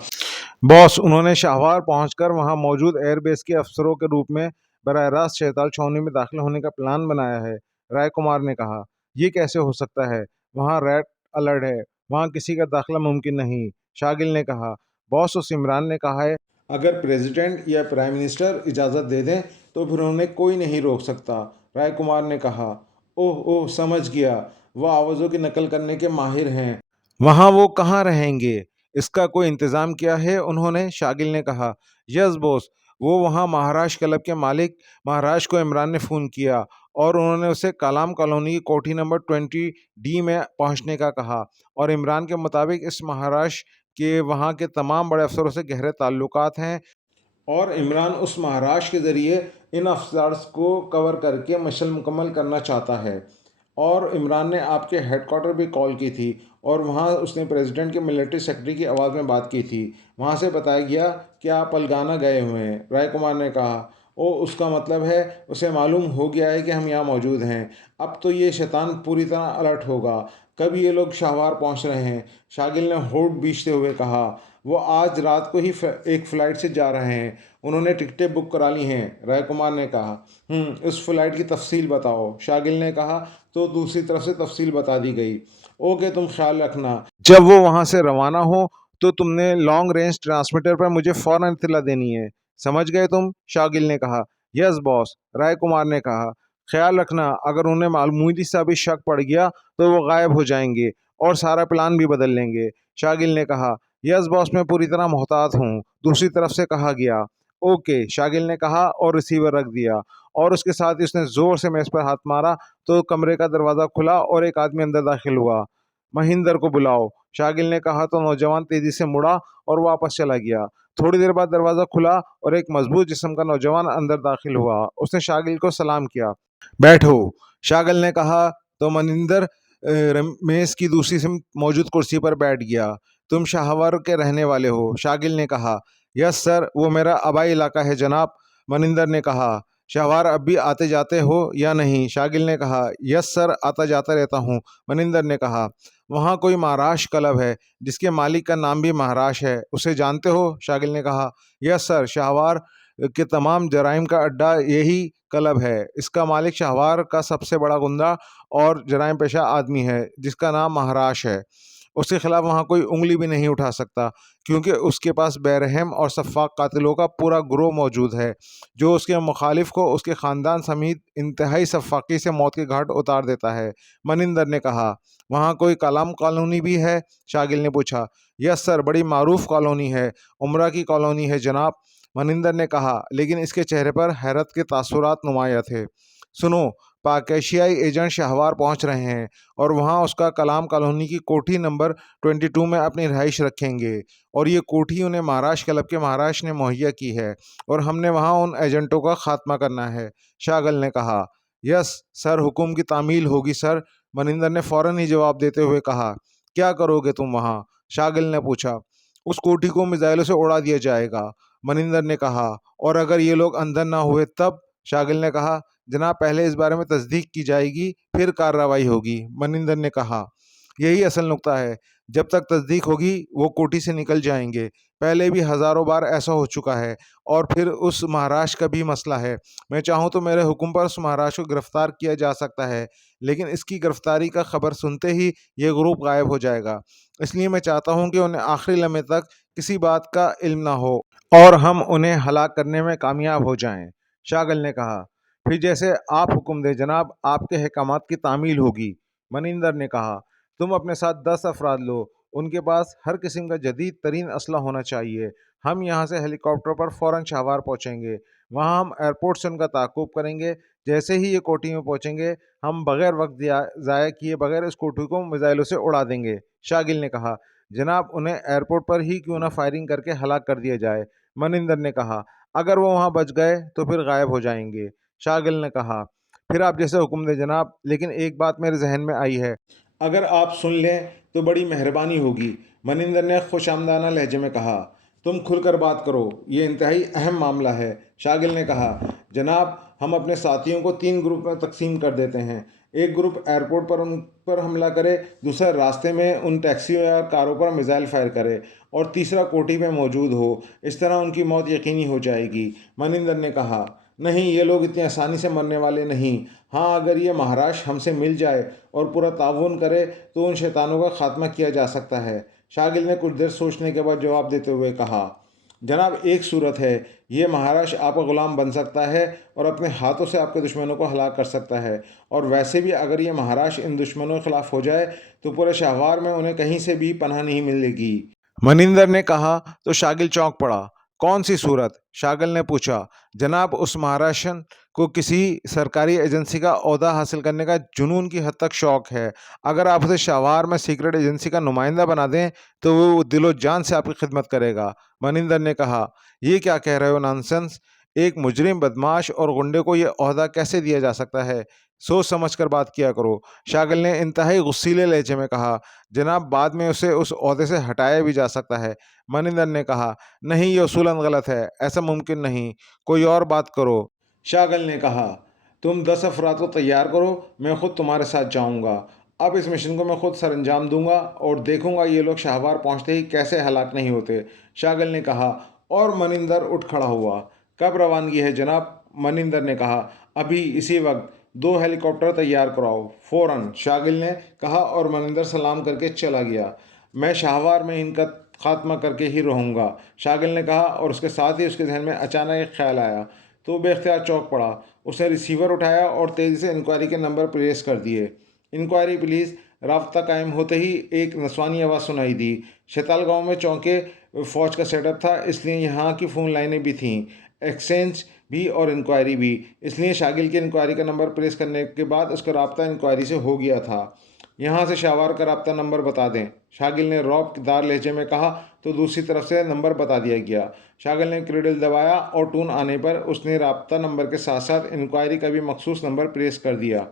बॉस, उन्होंने शाहवार पहुंचकर वहां मौजूद एयरबेस के अफसरों के रूप में बराह रास्त शैताल छावनी में दाखिल होने का प्लान बनाया है। राय कुमार ने कहा। यह कैसे हो सकता है? वहां रेड अलर्ट है, वहां किसी का दाखिला मुमकिन नहीं। शागिल ने कहा। बॉस, उस इमरान ने कहा है अगर प्रेसिडेंट या प्राइम मिनिस्टर इजाज़त दे दें तो फिर उन्हें कोई नहीं रोक सकता। राय कुमार ने कहा। ओह ओह, समझ गया। वो आवाज़ों की नकल करने के माहिर हैं। वहाँ वो कहाँ रहेंगे? इसका कोई इंतज़ाम किया है उन्होंने? शागिल ने कहा। यस बॉस, वो वहाँ महाराज क्लब के मालिक महाराज को इमरान ने फ़ोन किया और उन्होंने उसे कलाम कॉलोनी की कोठी नंबर 20D में पहुँचने का कहा। और इमरान के मुताबिक इस महाराज के वहाँ के तमाम बड़े अफसरों से गहरे ताल्लुकात हैं और इमरान उस महाराज के ज़रिए इन अफसर्स को कवर करके मिशन मुकम्मल करना चाहता है। और इमरान ने आपके हेडक्वार्टर भी कॉल की थी और वहाँ उसने प्रेसिडेंट के मिलिट्री सेक्रेटरी की आवाज़ में बात की थी। वहाँ से बताया गया कि आप पलगाना गए हुए हैं। राय कुमार ने कहा, ओ उसका मतलब है उसे मालूम हो गया है कि हम यहाँ मौजूद हैं। अब तो ये शैतान पूरी तरह अलर्ट होगा। कब ये लोग शाहवार पहुँच रहे हैं? शागिल ने होठ बीछते हुए कहा। वो आज रात को ही एक फ़्लाइट से जा रहे हैं। उन्होंने टिकटें बुक करा ली हैं, राय कुमार ने कहा। उस फ़्लाइट की तफसील बताओ, शागिल ने कहा। तो दूसरी तरफ से तफसील बता दी गई। ओके, तुम ख्याल रखना, जब वो वहाँ से रवाना हो तो तुमने लॉन्ग रेंज ट्रांसमीटर पर मुझे फ़ौरन इत्तला देनी है। समझ गए तुम? शागिल ने कहा। यस बॉस, राय कुमार ने कहा। ख्याल रखना, अगर उन्हें मामूली सा भी शक पड़ गया तो वो गायब हो जाएंगे और सारा प्लान भी बदल लेंगे। शागिल ने कहा। यस बॉस, मैं पूरी तरह मोहतात हूँ, दूसरी तरफ से कहा गया। ओके, शागिल ने कहा और रिसीवर रख दिया और उसके साथ ही उसने ज़ोर से मेज़ पर हाथ मारा तो कमरे का दरवाज़ा खुला और एक आदमी अंदर दाखिल हुआ। महिंदर को बुलाओ, शागिल ने कहा तो नौजवान तेज़ी से मुड़ा और वापस चला गया। थोड़ी देर बाद दरवाज़ा खुला और एक मजबूत जिस्म का नौजवान अंदर दाखिल हुआ। उसने शागिल को सलाम किया। बैठो, शागिल ने कहा तो मनिंदर मेज़ की दूसरी से मौजूद कुर्सी पर बैठ गया। तुम शाहवर के रहने वाले हो? शागिल ने कहा। यस सर, वो मेरा आबाई इलाका है जनाब। मनिंदर ने कहा। शाहवार अब भी आते जाते हो या नहीं? शागिल ने कहा। यस सर, आता जाता रहता हूँ। मनिंदर ने कहा। वहाँ कोई महाराज क्लब है जिसके मालिक का नाम भी महाराज है, उसे जानते हो? शागिल ने कहा। यस सर, शाहवार के तमाम जराइम का अड्डा यही क्लब है। इसका मालिक शाहवार का सबसे बड़ा गुंडा और जराइम पेशा आदमी है जिसका नाम महाराज है। उसके खिलाफ वहाँ कोई उंगली भी नहीं उठा सकता क्योंकि उसके पास बेरहम और सफ़ाक कातिलों का पूरा ग्रोह मौजूद है जो उसके मुखालिफ को उसके ख़ानदान समेत इंतहाई सफ़ाकी से मौत के घाट उतार देता है। मनिंदर ने कहा। वहाँ कोई कलाम कॉलोनी भी है? शागिल ने पूछा। यस सर, बड़ी मारूफ कॉलोनी है, उमरा की कॉलोनी है जनाब। मनिंदर ने कहा, लेकिन इसके चेहरे पर हैरत के तासुरात नुमाया थे। सुनो, पाकेशियाई एजेंट शाहवार पहुंच रहे हैं और वहां उसका कलाम कॉलोनी की कोठी नंबर 22 में अपनी रहाइश रखेंगे और ये कोठी उन्हें महाराज क्लब के महाराज ने मुहैया की है और हमने वहां उन एजेंटों का खात्मा करना है। शागिल ने कहा। यस सर, हुक्म की तामील होगी सर। मनिंदर ने फौरन ही जवाब देते हुए कहा। क्या करोगे तुम वहाँ? शागिल ने पूछा। उस कोठी को मिसाइलों से उड़ा दिया जाएगा, मनिंदर ने कहा। और अगर ये लोग अंदर ना हुए तब? शागिल ने कहा। जनाब, पहले इस बारे में तस्दीक की जाएगी, फिर कार्रवाई होगी, मनिंदर ने कहा। यही असल नुक्ता है, जब तक तस्दीक होगी वो कोठी से निकल जाएंगे। पहले भी हज़ारों बार ऐसा हो चुका है। और फिर उस महाराज का भी मसला है। मैं चाहूँ तो मेरे हुक्म पर उस महाराज को गिरफ्तार किया जा सकता है, लेकिन इसकी गिरफ्तारी का खबर सुनते ही ये ग्रुप गायब हो जाएगा। इसलिए मैं चाहता हूँ कि उन्हें आखिरी लम्हे तक किसी बात का इल्म ना हो और हम उन्हें हलाक करने में कामयाब हो जाएं। शागिल ने कहा। फिर जैसे आप हुक्म दें जनाब, आपके अहकामात की तामील होगी, मनिंदर ने कहा। तुम अपने साथ 10 अफराद लो, उनके पास हर किस्म का जदीद तरीन असला होना चाहिए। हम यहाँ से हेलीकॉप्टर पर फ़ौरन शाहवार पहुँचेंगे। वहाँ हम एयरपोर्ट से उनका ताक़ुब करेंगे। जैसे ही ये कोठी में पहुँचेंगे, हम बग़ैर वक्त ज़ाया किए बगैर इस कोठी को मिसाइलों से उड़ा देंगे। शागिल ने कहा। जनाब, उन्हें एयरपोर्ट पर ही क्यों ना फायरिंग करके हलाक कर दिया जाए, मनिंदर ने कहा। अगर वो वहाँ बच गए तो फिर गायब हो जाएंगे। शागिल ने कहा। फिर आप जैसे हुक्म दें जनाब, लेकिन एक बात मेरे जहन में आई है, अगर आप सुन लें तो बड़ी मेहरबानी होगी, मनिंदर ने खुशामदाना लहजे में कहा। तुम खुलकर बात करो, ये इंतहाई अहम मामला है, शागिल ने कहा। जनाब, हम अपने साथियों को 3 ग्रुप में तकसीम कर देते हैं। एक ग्रुप एयरपोर्ट पर उन पर हमला करे, दूसरा रास्ते में उन टैक्सियों या कारों पर मिसाइल फायर करे और तीसरा कोठी में मौजूद हो। इस तरह उनकी मौत यकीनी हो जाएगी, मनिंदर ने कहा। नहीं, ये लोग इतनी आसानी से मरने वाले नहीं। हाँ, अगर ये महाराज हमसे मिल जाए और पूरा ताउन करे तो उन शैतानों का खात्मा किया जा सकता है, शागिल ने कुछ देर सोचने के बाद जवाब देते हुए कहा। जनाब, एक सूरत है, ये महाराष्ट्र आपका गुलाम बन सकता है और अपने हाथों से आपके दुश्मनों को हलाक कर सकता है। और वैसे भी अगर ये महाराष्ट्र इन दुश्मनों के खिलाफ हो जाए तो पूरे शाहवार में उन्हें कहीं से भी पनाह नहीं मिलेगी। मनिंदर ने कहा तो शागिल चौंक पड़ा। कौन सी सूरत? शागिल ने पूछा। जनाब, उस महाराष्ट्रन को किसी सरकारी एजेंसी का ओहदा हासिल करने का जुनून की हद तक शौक है। अगर आप उसे शाहवार में सीक्रेट एजेंसी का नुमाइंदा बना दें तो वो दिलो जान से आपकी खिदमत करेगा। मनिंदर ने कहा, ये क्या कह रहे हो नॉनसेंस? एक मुजरिम, बदमाश और गुंडे को ये ओहदा कैसे दिया जा सकता है? सोच समझ कर बात किया करो। शागिल ने इंतहाई गुस्सीले लहजे में कहा। जनाब, बाद में उसे उस ओहदे से हटाया भी जा सकता है। मनिंदर ने कहा, नहीं, ये उसूलन गलत है, ऐसा मुमकिन नहीं, कोई और बात करो। शागिल ने कहा, तुम 10 अफराद को तैयार करो, मैं खुद तुम्हारे साथ जाऊंगा। अब इस मिशन को मैं खुद सर अंजाम दूंगा और देखूंगा ये लोग शाहवार पहुंचते ही कैसे हलाक नहीं होते। शागिल ने कहा और मनिंदर उठ खड़ा हुआ। कब रवानगी है जनाब? मनिंदर ने कहा, अभी इसी वक्त। 2 हेलीकॉप्टर तैयार कराओ, फौरन, शागिल ने कहा और मनिंदर सलाम करके चला गया। मैं शाहवार में इनका खात्मा करके ही रहूँगा, शागिल ने कहा और उसके साथ ही उसके जहन में अचानक एक ख्याल आया तो बेख्तियार चौंक पड़ा। उसने रिसीवर उठाया और तेज़ी से इंक्वायरी के नंबर प्रेस कर दिए। Enquiry please. राब्ता कायम होते ही एक नस्वानी आवाज़ सुनाई दी। शैताल गांव में चौके फ़ौज का सेटअप था, इसलिए यहाँ की फ़ोन लाइनें भी थीं, एक्सचेंज भी और इंक्वायरी भी। इसलिए शागिल की इंक्वायरी का नंबर प्रेस करने के बाद उसका राब्ता इंक्वायरी से हो गया था। यहाँ से शाहवार का राब्ता नंबर बता दें, शागिल ने रौबदार लहजे में कहा तो दूसरी तरफ से नंबर बता दिया गया। शागिल ने क्रेडल दबाया और टून आने पर उसने राब्ता नंबर के साथ साथ इंक्वायरी का भी मखसूस नंबर प्रेस कर दिया।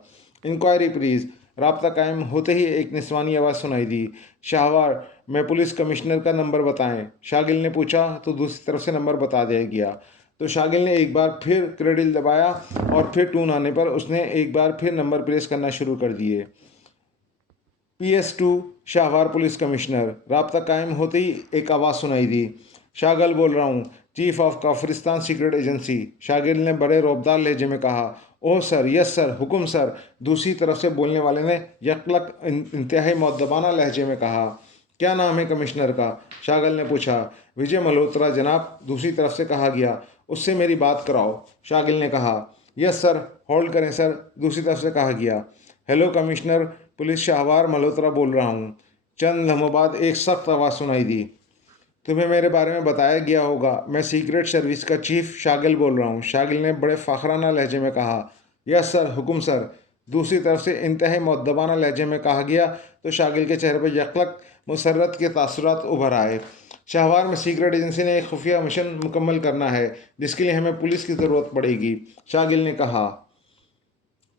Enquiry please. राब्ता कायम होते ही एक निस्वानी आवाज़ सुनाई दी। शाहवार में पुलिस कमिश्नर का नंबर बताएं, शागिल ने पूछा तो दूसरी तरफ से नंबर बता दिया गया। तो शागिल ने एक बार फिर क्रेडल दबाया और फिर टून आने पर उसने एक बार फिर नंबर प्रेस करना शुरू कर दिए। PS2 शाहवार police commissioner. राब्ता कायम होते ही एक आवाज़ सुनाई दी। शागिल बोल रहा हूँ, chief of Kafiristan secret agency, Shagil ने बड़े रौबदार लहजे में कहा। ओह सर, यस सर, हुक्म सर, दूसरी तरफ से बोलने वाले ने यकलक इंतहाई मुअद्दबाना लहजे में कहा। क्या नाम है कमिश्नर का? शागिल ने पूछा। विजय मल्होत्रा जनाब, दूसरी तरफ से कहा गया। उससे मेरी बात कराओ, शागिल ने कहा। यस सर, होल्ड करें सर, दूसरी तरफ से कहा गया। हेलो कमिश्नर, पुलिस शाहवार मल्होत्रा बोल रहा हूँ। चंद लम्हों बाद एक सख्त आवाज़ सुनाई दी। तुम्हें मेरे बारे में बताया गया होगा, मैं सीक्रेट सर्विस का चीफ शागिल बोल रहा हूँ, शागिल ने बड़े फ़ाखराना लहजे में कहा। यस सर, हुक्म सर, दूसरी तरफ से इंतहाई मुअद्दबाना लहजे में कहा गया। तो शागिल के चेहरे पर यकलक मुसर्रत के तासुरात उभर आए। शाहवार में सीक्रेट एजेंसी ने एक खुफिया मिशन मुकम्मल करना है जिसके लिए हमें पुलिस की ज़रूरत पड़ेगी, शागिल ने कहा।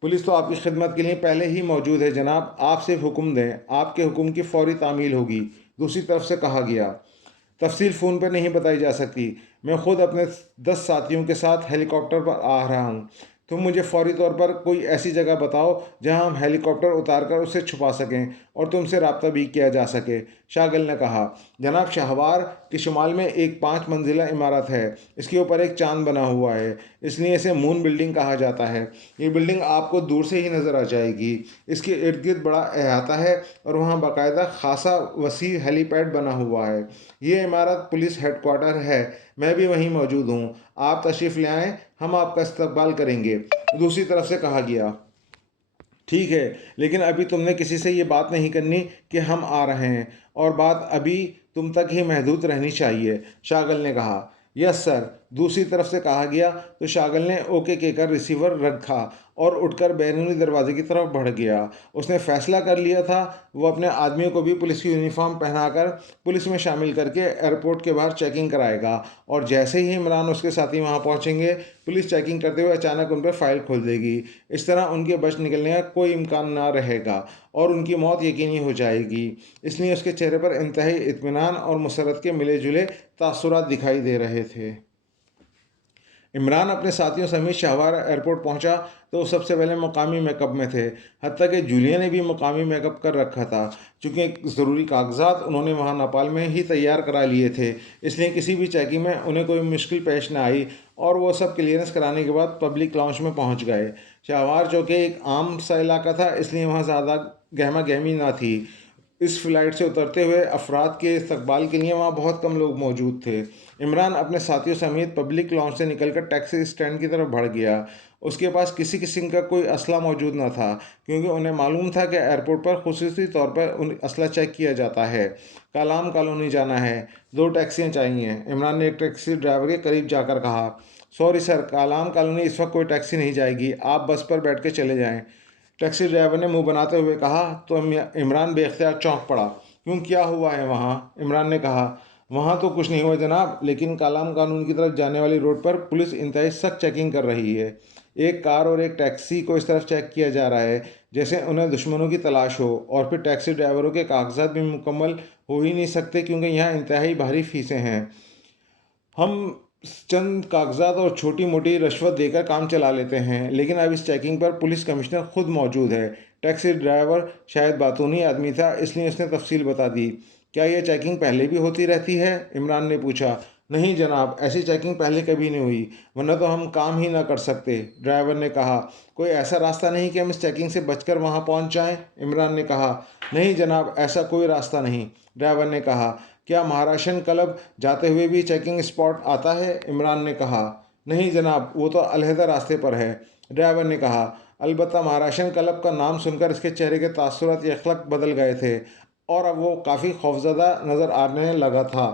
पुलिस तो आपकी खिदमत के लिए पहले ही मौजूद है जनाब, आप सिर्फ हुक्म दें, आपके हुक्म की फौरी तामील होगी, दूसरी तरफ से कहा गया। तफसील फ़ोन पर नहीं बताई जा सकती, मैं खुद अपने 10 साथियों के साथ हेलीकॉप्टर पर आ रहा हूँ। तुम मुझे फौरी तौर पर कोई ऐसी जगह बताओ जहाँ हम हेलीकॉप्टर उतार कर उसे छुपा सकें और तुमसे रब्ता भी किया जा सके, शागिल ने कहा। जनाब, शाहवार के शुमाल में एक 5 मंजिला इमारत है, इसके ऊपर एक चांद बना हुआ है, इसलिए इसे मून बिल्डिंग कहा जाता है। ये बिल्डिंग आपको दूर से ही नज़र आ जाएगी। इसके इर्द गिर्द बड़ा अहाता है और वहाँ बाकायदा खासा वसी हेलीपैड बना हुआ है। ये इमारत पुलिस हेडक्वार्टर है, मैं भी वहीं मौजूद हूँ, आप तशरीफ़ ले आएँ, हम आपका इस्तकबाल करेंगे, दूसरी तरफ से कहा गया। ठीक है, लेकिन अभी तुमने किसी से ये बात नहीं करनी कि हम आ रहे हैं और बात अभी तुम तक ही महदूद रहनी चाहिए, शागिल ने कहा। यस सर, दूसरी तरफ से कहा गया। तो शागिल ने ओके कहकर रिसीवर रखा और उठकर बैरूनी दरवाजे की तरफ बढ़ गया। उसने फैसला कर लिया था वो अपने आदमियों को भी पुलिस की यूनिफॉर्म पहनाकर पुलिस में शामिल करके एयरपोर्ट के बाहर चेकिंग कराएगा और जैसे ही इमरान उसके साथी वहां पहुंचेंगे, पुलिस चेकिंग करते हुए अचानक उन पर फाइल खोल देगी। इस तरह उनके बच निकलने का कोई इम्कान ना रहेगा और उनकी मौत यकीनी हो जाएगी। इसलिए उसके चेहरे पर इंतहाई इत्मीनान और मुसरत के मिले जुले तासुरात दिखाई दे रहे थे। इमरान अपने साथियों समेत शाहवार एयरपोर्ट पहुंचा तो सबसे पहले मकामी मेकअप में थे। हत्ता कि जूलिया ने भी मकामी मेकअप कर रखा था। चूँकि ज़रूरी कागजात उन्होंने वहां नेपाल में ही तैयार करा लिए थे, इसलिए किसी भी चेकिंग में उन्हें कोई मुश्किल पेश न आई और वो सब क्लियरेंस कराने के बाद पब्लिक लाउंज में पहुंच गए। शाहवार जो कि एक आम सा इलाका था, इसलिए वहाँ ज़्यादा गहमा गहमी ना थी। इस फ्लाइट से उतरते हुए अफराद के इस्तकबाल के लिए वहाँ बहुत कम लोग मौजूद थे। इमरान अपने साथियों समेत पब्लिक लॉन्च से निकलकर टैक्सी स्टैंड की तरफ बढ़ गया। उसके पास किसी किस्म का कोई असला मौजूद न था, क्योंकि उन्हें मालूम था कि एयरपोर्ट पर खुसूसी तौर पर असला चेक किया जाता है। कालाम कॉलोनी जाना है, 2 टैक्सियाँ चाहिए, इमरान ने एक टैक्सी ड्राइवर के करीब जाकर कहा। सॉरी सर, कालाम कॉलोनी इस वक्त कोई टैक्सी नहीं जाएगी, आप बस पर बैठ के चले जाएं। टैक्सी ड्राइवर ने मुंह बनाते हुए कहा। तो इमरान बेख्तियार चौंक पड़ा। क्यों, क्या हुआ है वहाँ? इमरान ने कहा, वहाँ तो कुछ नहीं हुआ जनाब, लेकिन कालाम कानून की तरफ जाने वाली रोड पर पुलिस इंतहाई सख्त चेकिंग कर रही है। एक कार और एक टैक्सी को इस तरफ चेक किया जा रहा है जैसे उन्हें दुश्मनों की तलाश हो, और फिर टैक्सी ड्राइवरों के कागजात भी मुकम्मल हो ही नहीं सकते, क्योंकि यहाँ इंतहाई भारी फीसें हैं। हम चंद कागजात और छोटी मोटी रिश्वत देकर काम चला लेते हैं, लेकिन अब इस चेकिंग पर पुलिस कमिश्नर खुद मौजूद है। टैक्सी ड्राइवर शायद बातूनी आदमी था, इसलिए उसने तफसील बता दी। क्या यह चेकिंग पहले भी होती रहती है? इमरान ने पूछा। नहीं जनाब, ऐसी चेकिंग पहले कभी नहीं हुई, वरना तो हम काम ही ना कर सकते, ड्राइवर ने कहा। कोई ऐसा रास्ता नहीं कि हम इस चेकिंग से बचकर वहां पहुंच जाएं? इमरान ने कहा। नहीं जनाब, ऐसा कोई रास्ता नहीं, ड्राइवर ने कहा। क्या महाराशन क्लब जाते हुए भी चेकिंग स्पॉट आता है? इमरान ने कहा। नहीं जनाब, वो तो अलहदा रास्ते पर है, ड्राइवर ने कहा। अलबत्ता महाराशन क्लब का नाम सुनकर इसके चेहरे के तासुरात यकलक बदल गए थे, और अब वो काफ़ी खौफजदा नज़र आने लगा था।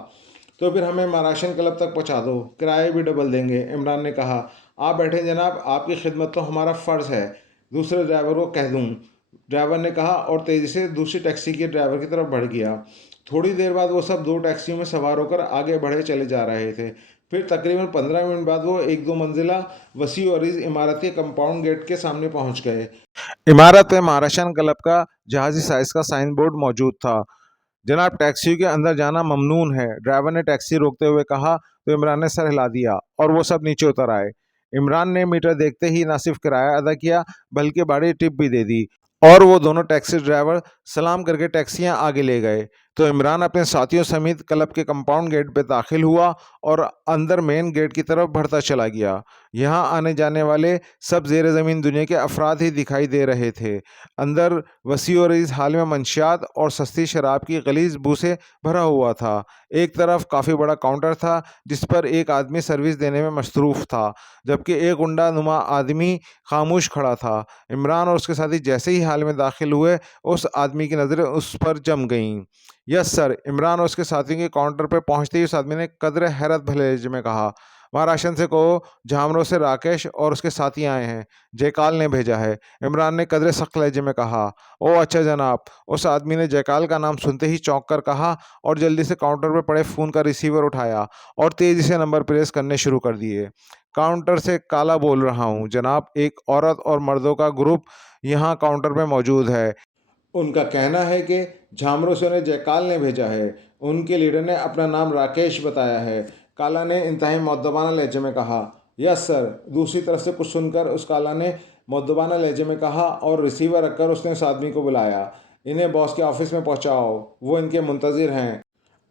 तो फिर हमें महाराशन क्लब तक पहुंचा दो, किराए भी डबल देंगे, इमरान ने कहा। आप बैठे जनाब, आपकी खिदमत तो हमारा फ़र्ज़ है, दूसरे ड्राइवर को कह दूँ, ड्राइवर ने कहा, और तेज़ी से दूसरी टैक्सी के ड्राइवर की तरफ बढ़ गया। थोड़ी देर बाद वो सब 2 टैक्सियों में सवार होकर आगे बढ़े चले जा रहे थे। फिर तकरीबन 15 मिनट बाद वो एक 2 मंजिला वसी और इस इमारत के कंपाउंड गेट के सामने पहुंच गए। इमारत में महाराशन क्लब का जहाजी साइज का साइन बोर्ड मौजूद था। जनाब, टैक्सी के अंदर जाना ममनून है, ड्राइवर ने टैक्सी रोकते हुए कहा। तो इमरान ने सर हिला दिया और वो सब नीचे उतर आए। इमरान ने मीटर देखते ही ना सिर्फ किराया अदा किया, बल्कि बड़ी टिप भी दे दी, और वो दोनों टैक्सी ड्राइवर सलाम करके टैक्सियां आगे ले गए। तो इमरान अपने साथियों समेत क्लब के कंपाउंड गेट पे दाखिल हुआ और अंदर मेन गेट की तरफ बढ़ता चला गया। यहाँ आने जाने वाले सब जेर ज़मीन दुनिया के अफराद ही दिखाई दे रहे थे। अंदर वसी और इस हाल में मंशियात और सस्ती शराब की गलीज बू से भरा हुआ था। एक तरफ काफ़ी बड़ा काउंटर था, जिस पर एक आदमी सर्विस देने में मसरूफ़ था, जबकि एक गुंडा नुमा आदमी खामोश खड़ा था। इमरान और उसके साथी जैसे ही हाल में दाखिल हुए, उस आदमी की नज़रें उस पर जम गईं। यस सर, इमरान और उसके साथियों के काउंटर पर पहुंचते ही उस आदमी ने कदर हैरत भरे लहजे में कहा। महाराशन से कहो, झामरों से राकेश और उसके साथी आए हैं, जयकाल ने भेजा है, इमरान ने कदर सख्त लहजे में कहा। ओ अच्छा जनाब, उस आदमी ने जयकाल का नाम सुनते ही चौंक कर कहा, और जल्दी से काउंटर पर पड़े फ़ोन का रिसीवर उठाया और तेज़ी से नंबर प्रेस करने शुरू कर दिए। काउंटर से काला बोल रहा हूँ जनाब, एक औरत और मर्दों का ग्रुप यहाँ काउंटर पर मौजूद है। उनका कहना है कि झामरों से उन्हें जयकाल ने भेजा है। उनके लीडर ने अपना नाम राकेश बताया है, काला ने इंतहाई मुअद्दबाना लहजे में कहा। यस सर, दूसरी तरफ से कुछ सुनकर उस काला ने मुअद्दबाना लहजे में कहा, और रिसीवर रखकर उसने उस आदमी को बुलाया। इन्हें बॉस के ऑफिस में पहुंचाओ, वो इनके मुंतज़िर हैं।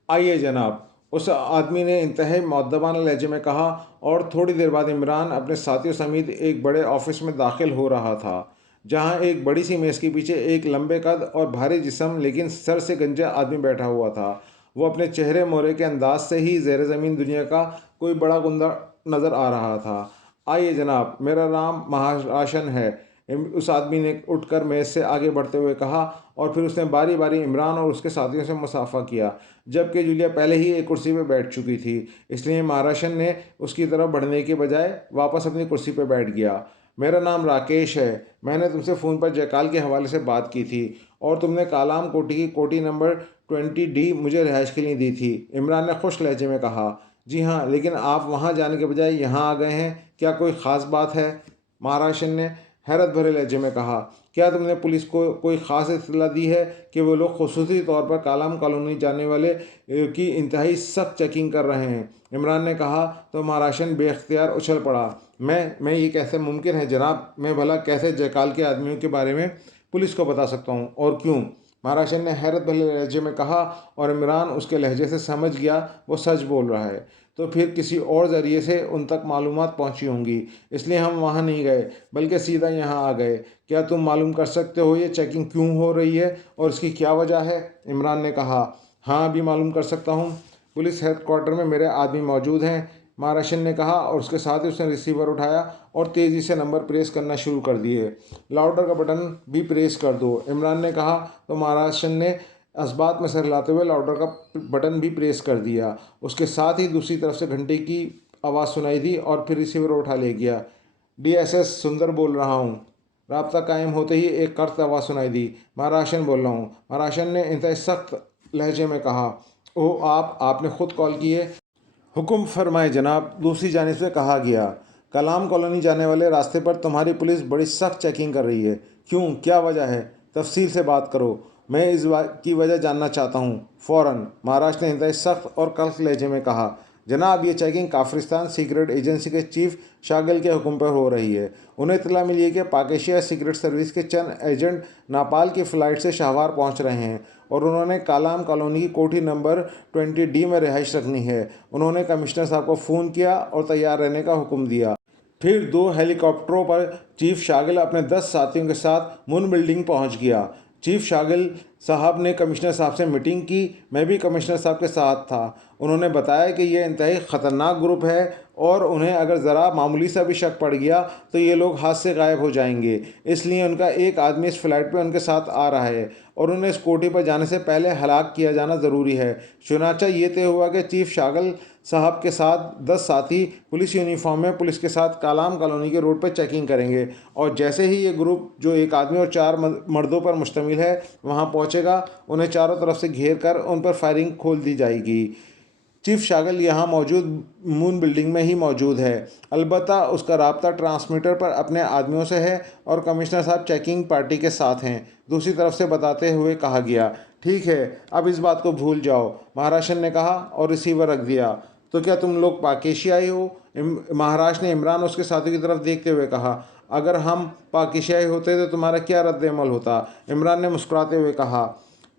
आइए जनाब, उस आदमी ने इंतहाई मुअद्दबाना लहजे में कहा, और थोड़ी देर बाद इमरान अपने साथियों समेत एक बड़े ऑफिस में दाखिल हो रहा था, जहां एक बड़ी सी मेज़ के पीछे एक लंबे कद और भारी जिस्म लेकिन सर से गंजा आदमी बैठा हुआ था। वो अपने चेहरे मोहरे के अंदाज से ही ज़ेर ज़मीन दुनिया का कोई बड़ा गुंडा नज़र आ रहा था। आइए जनाब, मेरा नाम महाराशन है, उस आदमी ने उठकर मेज़ से आगे बढ़ते हुए कहा, और फिर उसने बारी बारी इमरान और उसके साथियों से मुसाफा किया, जबकि जूलिया पहले ही एक कुर्सी पर बैठ चुकी थी। इसलिए महाराशन ने उसकी तरफ बढ़ने के बजाय वापस अपनी कुर्सी पर बैठ गया। मेरा नाम राकेश है, मैंने तुमसे फ़ोन पर जयकाल के हवाले से बात की थी, और तुमने कालाम कोठी की कोठी नंबर 20D मुझे रिहाइश के लिए दी थी, इमरान ने खुश लहजे में कहा। जी हाँ, लेकिन आप वहाँ जाने के बजाय यहाँ आ गए हैं, क्या कोई ख़ास बात है? महाराशन ने हैरत भरे लहजे में कहा। क्या तुमने पुलिस को कोई ख़ास इत्तला दी है कि वो लोग खुसूसी तौर पर कालाम कॉलोनी जाने वाले की इंतहाई सख्त चेकिंग कर रहे हैं? इमरान ने कहा। तो महाराशन बेख्तियार उछल पड़ा। मैं ये कैसे मुमकिन है जनाब, मैं भला कैसे जयकाल के आदमियों के बारे में पुलिस को बता सकता हूँ, और क्यों? महाराशन ने हैरत भरे लहजे में कहा और इमरान उसके लहजे से समझ गया वो सच बोल रहा है। तो फिर किसी और ज़रिए से उन तक मालूमात पहुंची होंगी, इसलिए हम वहां नहीं गए बल्कि सीधा यहां आ गए। क्या तुम मालूम कर सकते हो ये चेकिंग क्यों हो रही है और इसकी क्या वजह है? इमरान ने कहा। हाँ, अभी मालूम कर सकता हूँ। पुलिस हेडक्वार्टर में मेरे आदमी मौजूद हैं, महाराशन ने कहा और उसके साथ ही उसने रिसीवर उठाया और तेज़ी से नंबर प्रेस करना शुरू कर दिए। लाउडर का बटन भी प्रेस कर दो, इमरान ने कहा। तो महाराशन ने इस्बात में सर हिलाते हुए लाउडर का बटन भी प्रेस कर दिया। उसके साथ ही दूसरी तरफ से घंटे की आवाज़ सुनाई दी और फिर रिसीवर उठा ले गया। DSS सुंदर बोल रहा हूँ। राब्ता कायम होते ही एक कर्त आवाज़ सुनाई दी। महाराशन बोल रहा हूँ, महाराशन ने इंतहाई सख्त लहजे में कहा। ओह, आपने खुद कॉल की है? हुक्म फरमाए जनाब, दूसरी जानिब से कहा गया। कलाम कॉलोनी जाने वाले रास्ते पर तुम्हारी पुलिस बड़ी सख्त चेकिंग कर रही है। क्यों, क्या वजह है? तफसील से बात करो, मैं इस की वजह जानना चाहता हूँ फ़ौरन, महाराष्ट्र ने इंतहाई सख्त और कल्ख लहजे में कहा। जनाब, ये चेकिंग काफरिस्तान सीक्रेट एजेंसी के चीफ शागिल के हुक्म पर हो रही है। उन्हें इतला मिली है कि पाकिस्तान सीक्रेट सर्विस के चंद एजेंट नेपाल की फ़्लाइट से शाहवार पहुंच रहे हैं और उन्होंने कालाम कॉलोनी की कोठी नंबर 20D में रिहाइश रखनी है। उन्होंने कमिश्नर साहब को फ़ोन किया और तैयार रहने का हुक्म दिया। फिर 2 हेलीकॉप्टरों पर चीफ शागिल अपने 10 साथियों के साथ मून बिल्डिंग पहुंच गया। चीफ शागिल साहब ने कमिश्नर साहब से मीटिंग की। मैं भी कमिश्नर साहब के साथ था। उन्होंने बताया कि यह इंतहाई ख़तरनाक ग्रुप है और उन्हें अगर ज़रा मामूली सा भी शक पड़ गया तो ये लोग हाथ से गायब हो जाएंगे। इसलिए उनका एक आदमी इस फ्लाइट पर उनके साथ आ रहा है और उन्हें इस कोठी पर जाने से पहले हलाक किया जाना ज़रूरी है। चुनाचा ये तय हुआ कि चीफ शागिल साहब के साथ 10 साथी पुलिस यूनिफॉर्म में पुलिस के साथ कालाम कॉलोनी के रोड पर चेकिंग करेंगे और जैसे ही ये ग्रुप, जो एक आदमी और 4 मर्दों पर मुश्तमिल है, वहाँ पहुँचेगा, उन्हें चारों तरफ से घेर कर उन पर फायरिंग खोल दी जाएगी। चीफ शागिल यहाँ मौजूद मून बिल्डिंग में ही मौजूद है, अलबत्ता उसका राब्ता ट्रांसमीटर पर अपने आदमियों से है और कमिश्नर साहब चेकिंग पार्टी के साथ हैं, दूसरी तरफ से बताते हुए कहा गया। ठीक है, अब इस बात को भूल जाओ, महाराशन ने कहा और रिसीवर रख दिया। तो क्या तुम लोग पाकिस्तानी हो? महाराष्ट्र ने इमरान उसके साथी की तरफ देखते हुए कहा। अगर हम पाकिस्तानी होते तो तुम्हारा क्या रद्द-ए-अमल होता? इमरान ने मुस्कुराते हुए कहा।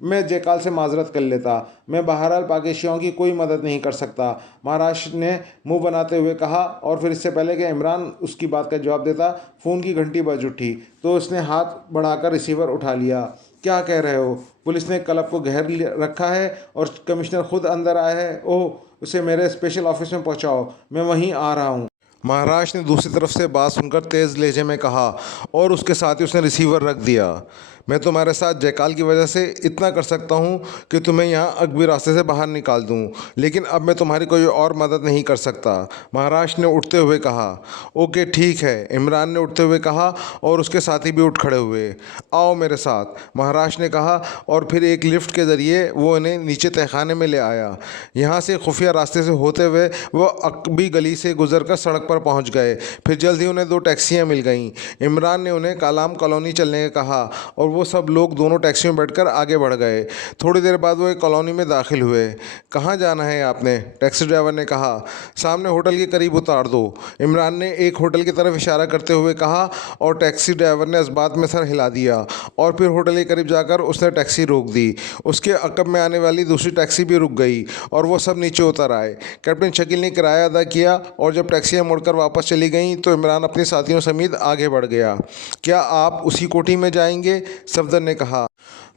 मैं जयकाल से माजरत कर लेता, मैं बहरहाल पाकिस्तानियों की कोई मदद नहीं कर सकता, महाराष्ट्र ने मुंह बनाते हुए कहा और फिर इससे पहले कि इमरान उसकी बात का जवाब देता, फ़ोन की घंटी बज उठी तो उसने हाथ बढ़ाकर रिसीवर उठा लिया। क्या कह रहे हो? पुलिस ने क्लब को घेर रखा है और कमिश्नर खुद अंदर आया है। ओह, उसे मेरे स्पेशल ऑफिस में पहुंचाओ, मैं वहीं आ रहा हूँ, महाराष्ट्र ने दूसरी तरफ से बात सुनकर तेज़ लहजे में कहा और उसके साथ ही उसने रिसीवर रख दिया। मैं तुम्हारे साथ जयकाल की वजह से इतना कर सकता हूँ कि तुम्हें यहाँ अगबी रास्ते से बाहर निकाल दूँ, लेकिन अब मैं तुम्हारी कोई और मदद नहीं कर सकता, महाराष्ट्र ने उठते हुए कहा। ओके, ठीक है, इमरान ने उठते हुए कहा और उसके साथी भी उठ खड़े हुए। आओ मेरे साथ, महाराष्ट्र ने कहा और फिर एक लिफ्ट के ज़रिए वो इन्हें नीचे तहखाने में ले आया। यहाँ से खुफिया रास्ते से होते हुए वो अकबी गली से गुजरकर सड़क पर पहुँच गए। फिर जल्द ही उन्हें 2 टैक्सियाँ मिल गईं। इमरान ने उन्हें कालाम कॉलोनी चलने का कहा और वो सब लोग दोनों टैक्सी में बैठकर आगे बढ़ गए। थोड़ी देर बाद वो एक कॉलोनी में दाखिल हुए। कहाँ जाना है आपने? टैक्सी ड्राइवर ने कहा। सामने होटल के करीब उतार दो, इमरान ने एक होटल की तरफ इशारा करते हुए कहा और टैक्सी ड्राइवर ने इस बात में सर हिला दिया और फिर होटल के करीब जाकर उसने टैक्सी रोक दी। उसके अकब में आने वाली दूसरी टैक्सी भी रुक गई और वो सब नीचे उतर आए। कैप्टन शकील ने किराया अदा किया और जब टैक्सियाँ मुड़कर वापस चली गईं तो इमरान अपने साथियों समेत आगे बढ़ गया। क्या आप उसी कोठी में जाएंगे? सफदर ने कहा।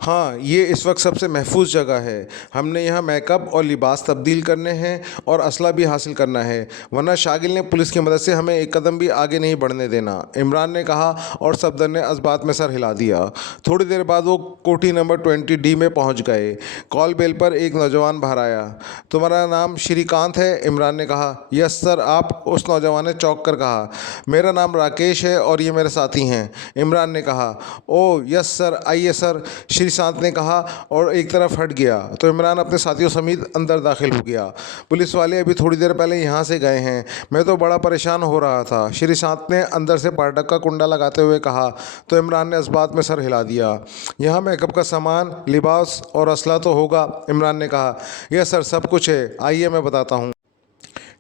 हाँ, ये इस वक्त सबसे महफूज जगह है। हमने यहाँ मेकअप और लिबास तब्दील करने हैं और असला भी हासिल करना है, वरना शागिल ने पुलिस की मदद से हमें एक कदम भी आगे नहीं बढ़ने देना, इमरान ने कहा और सफदर ने इस बात में सर हिला दिया। थोड़ी देर बाद वो कोठी नंबर 20D में पहुँच गए। कॉल बेल पर एक नौजवान बाहर आया। तुम्हारा नाम श्रीकांत है? इमरान ने कहा। Yes sir. आप? उस नौजवान ने चौंक कर कहा। मेरा नाम राकेश है और ये मेरे साथी हैं, इमरान ने कहा। ओह यस सर, आइए सर, श्रीकांत ने कहा और एक तरफ हट गया तो इमरान अपने साथियों समेत अंदर दाखिल हो गया। पुलिस वाले अभी थोड़ी देर पहले यहाँ से गए हैं, मैं तो बड़ा परेशान हो रहा था, श्रीकांत ने अंदर से पार्टक का कुंडा लगाते हुए कहा तो इमरान ने इस बात में सर हिला दिया। यहाँ मेकअप का सामान, लिबास और असला तो होगा, इमरान ने कहा। यस सर, सब कुछ है, आइए मैं बताता हूँ।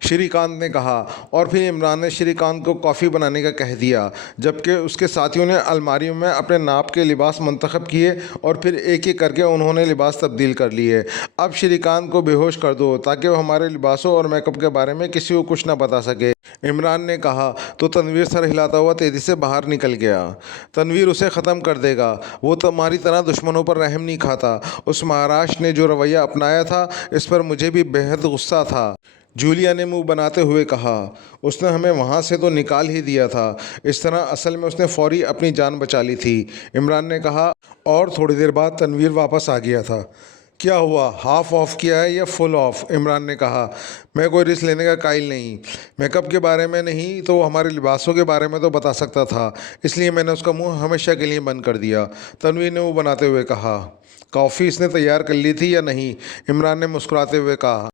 श्रीकांत ने कहा। और फिर इमरान ने श्रीकांत को कॉफ़ी बनाने का कह दिया, जबकि उसके साथियों ने अलमारियों में अपने नाप के लिबास मंतखब किए और फिर एक एक करके उन्होंने लिबास तब्दील कर लिए। अब श्रीकांत को बेहोश कर दो ताकि वो हमारे लिबासों और मेकअप के बारे में किसी को कुछ ना बता सके, इमरान ने कहा। तो तनवीर सर हिलाता हुआ तेज़ी से बाहर निकल गया। तनवीर उसे ख़त्म कर देगा, वो तुम्हारी तरह दुश्मनों पर रहम नहीं खाता। उस महाराष्ट्र ने जो रवैया अपनाया था, इस पर मुझे भी बेहद गुस्सा था, जूलिया ने मुंह बनाते हुए कहा। उसने हमें वहाँ से तो निकाल ही दिया था। इस तरह असल में उसने फौरी अपनी जान बचा ली थी, इमरान ने कहा। और थोड़ी देर बाद तनवीर वापस आ गया था। क्या हुआ, हाफ ऑफ किया है या फुल ऑफ, इमरान ने कहा। मैं कोई रिस्क लेने का कायल नहीं। मेकअप के बारे में नहीं तो हमारे लिबासों के बारे में तो बता सकता था, इसलिए मैंने उसका मुंह हमेशा के लिए बंद कर दिया, तनवीर ने मुंह बनाते हुए कहा। कॉफ़ी इसने तैयार कर ली थी या नहीं, इमरान ने मुस्कुराते हुए कहा।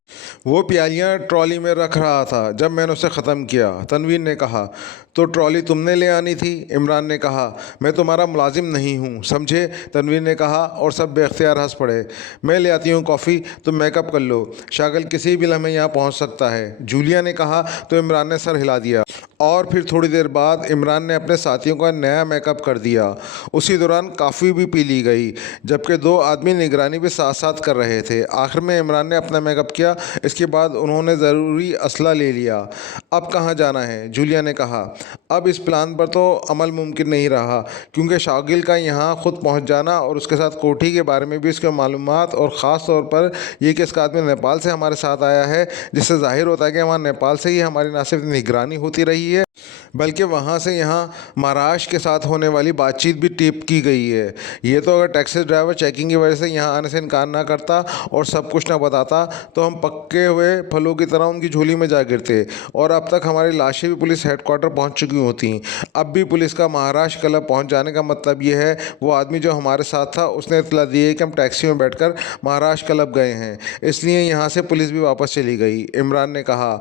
वो प्यालियाँ ट्रॉली में रख रहा था जब मैंने उसे ख़त्म किया, तनवीर ने कहा। तो ट्रॉली तुमने ले आनी थी, इमरान ने कहा। मैं तुम्हारा मुलाजिम नहीं हूँ, समझे, तनवीर ने कहा। और सब बेख्तियार हंस पड़े। मैं ले आती हूँ कॉफ़ी, तुम मेकअप कर लो, शागिल किसी भी लम्हे यहाँ पहुँच सकता है, जूलिया ने कहा। तो इमरान ने सर हिला दिया। और फिर थोड़ी देर बाद इमरान ने अपने साथियों का नया मेकअप कर दिया। उसी दौरान कॉफ़ी भी पी ली गई, जबकि दो आदमी निगरानी भी साथ साथ कर रहे थे। आखिर में इमरान ने अपना मेकअप किया। इसके बाद उन्होंने ज़रूरी असला ले लिया। अब कहाँ जाना है, जूलिया ने कहा। अब इस प्लान पर तो अमल मुमकिन नहीं रहा, क्योंकि शागिल का यहाँ खुद पहुँच जाना और उसके साथ कोठी के बारे में भी उसके मालूमात, और ख़ास तौर पर यह कि इसका आदमी नेपाल से हमारे साथ आया है, जिससे जाहिर होता है कि वहाँ नेपाल से ही हमारी न सिर्फ निगरानी होती रही है, बल्कि वहाँ से यहाँ महाराष्ट्र के साथ होने वाली बातचीत भी टेप की गई है। ये तो अगर टैक्सी ड्राइवर चेकिंग की वजह से यहाँ आने से इनकार ना करता और सब कुछ ना बताता, तो हम पक्के हुए फलों की तरह उनकी झोली में जा गिरते और अब तक हमारी लाशें भी पुलिस हेडक्वार्टर पहुँच चुकी होती। अब भी पुलिस का महाराष्ट्र क्लब पहुँच जाने का मतलब ये है, वो आदमी जो हमारे साथ था उसने इतला दी है कि हम टैक्सी में बैठकर महाराष्ट्र क्लब गए हैं, इसलिए यहाँ से पुलिस भी वापस चली गई, इमरान ने कहा।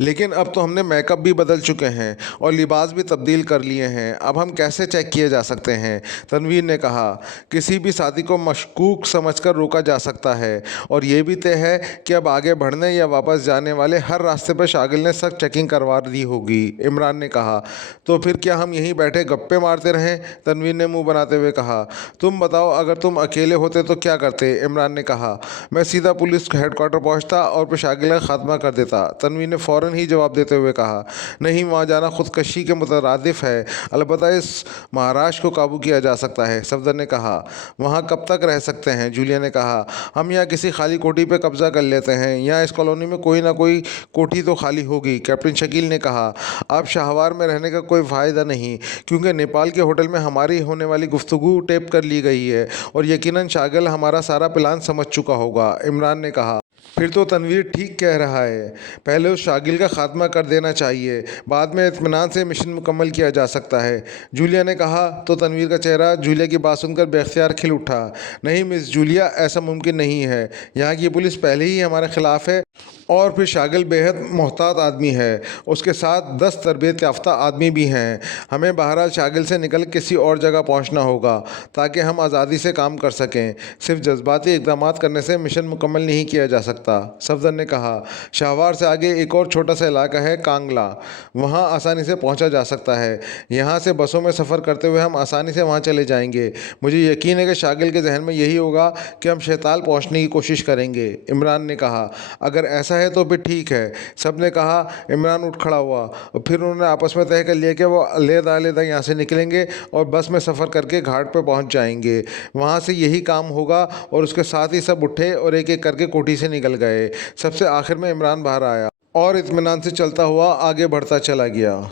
लेकिन अब तो हमने मेकअप भी बदल चुके हैं और लिबास भी तब्दील कर लिए हैं, अब हम कैसे चेक किए जा सकते हैं, तनवीर ने कहा। किसी भी साथी को मशकूक समझकर रोका जा सकता है और ये भी तय है कि अब आगे बढ़ने या वापस जाने वाले हर रास्ते पर शागिल ने सख्त चेकिंग करवा दी होगी, इमरान ने कहा। तो फिर क्या हम यहीं बैठे गप्पे मारते रहें, तनवीर ने मुंह बनाते हुए कहा। तुम बताओ, अगर तुम अकेले होते तो क्या करते, इमरान ने कहा। मैं सीधा पुलिस हेडक्वार्टर पहुँचता और फिर शागिल का खात्मा कर देता, तनवीर ने फ़ौरन ही जवाब देते हुए कहा। नहीं, वहाँ जाना खुदकशी के मुतरादिफ है, अलबत्ता इस महाराष्ट्र को काबू किया जा सकता है, सफदर ने कहा। वहाँ कब तक रह सकते हैं, जूलिया ने कहा। हम यहाँ किसी खाली कोठी पर कब्जा कर लेते हैं, यहाँ इस कॉलोनी में कोई ना कोई कोठी तो खाली होगी, कैप्टन शकील ने कहा। अब शाहवार में रहने का कोई फ़ायदा नहीं, क्योंकि नेपाल के होटल में हमारी होने वाली गुफ्तगू टेप कर ली गई है और यकीनन शागिल हमारा सारा प्लान समझ चुका होगा, इमरान ने कहा। फिर तो तनवीर ठीक कह रहा है, पहले उस शागिल का खात्मा कर देना चाहिए, बाद में इत्मीनान से मिशन मुकम्मल किया जा सकता है, जूलिया ने कहा। तो तनवीर का चेहरा जूलिया की बात सुनकर बेख्तियार खिल उठा। नहीं मिस जूलिया, ऐसा मुमकिन नहीं है, यहाँ की पुलिस पहले ही हमारे ख़िलाफ़ है और फिर शागिल बेहद मोहतात आदमी है, उसके साथ 10 तरबियत याफ्ता आदमी भी हैं। हमें बहरहाल शागिल से निकल किसी और जगह पहुंचना होगा ताकि हम आज़ादी से काम कर सकें, सिर्फ जज्बाती इक़दाम करने से मिशन मुकम्मल नहीं किया जा सकता, सफदर ने कहा। शाहवार से आगे एक और छोटा सा इलाका है कांगला, वहाँ आसानी से पहुँचा जा सकता है। यहाँ से बसों में सफ़र करते हुए हम आसानी से वहाँ चले जाएंगे। मुझे यकीन है कि शागिल के जहन में यही होगा कि हम शैताल पहुँचने की कोशिश करेंगे, इमरान ने कहा। अगर ऐसा है तो फिर ठीक है, सब ने कहा। इमरान उठ खड़ा हुआ और फिर उन्होंने आपस में तय कर लिया कि वो अलग-अलग यहाँ से निकलेंगे और बस में सफ़र करके घाट पर पहुँच जाएंगे, वहाँ से यही काम होगा। और उसके साथ ही सब उठे और एक एक करके कोठी से निकल गए। सबसे आखिर में इमरान बाहर आया और इत्मीनान से चलता हुआ आगे बढ़ता चला गया।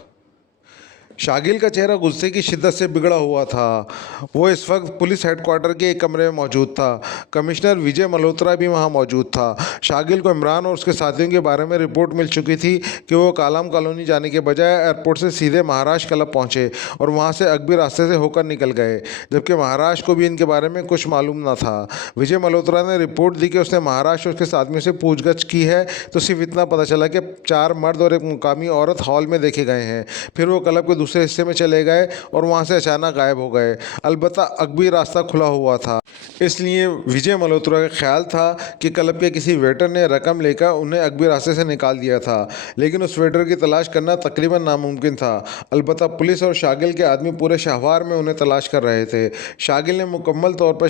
शागिल का चेहरा गुस्से की शिद्दत से बिगड़ा हुआ था। वो इस वक्त पुलिस हेडक्वार्टर के एक कमरे में मौजूद था। कमिश्नर विजय मल्होत्रा भी वहां मौजूद था। शागिल को इमरान और उसके साथियों के बारे में रिपोर्ट मिल चुकी थी कि वो कालाम कॉलोनी जाने के बजाय एयरपोर्ट से सीधे महाराष्ट्र क्लब पहुंचे और वहां से अकबी रास्ते से होकर निकल गए, जबकि महाराष्ट्र को भी इनके बारे में कुछ मालूम न था। विजय मल्होत्रा ने रिपोर्ट दी कि उसने महाराष्ट्र और उसके आदमियों से पूछगछ की है तो सिर्फ इतना पता चला कि 4 मर्द और एक मुकामी औरत हॉल में देखे गए हैं। फिर वो क्लब के दूसरे दूसरे हिस्से में चले गए और वहाँ से अचानक गायब हो गए। अलबत्ता अगबी रास्ता खुला हुआ था, इसलिए विजय मल्होत्रा का ख्याल था कि क्लब के किसी वेटर ने रकम लेकर उन्हें अगबी रास्ते से निकाल दिया था, लेकिन उस वेटर की तलाश करना तकरीबन नामुमकिन था। अलबत्ता पुलिस और शागिल के आदमी पूरे शाहवार में उन्हें तलाश कर रहे थे। शागिल ने मुकम्मल तौर पर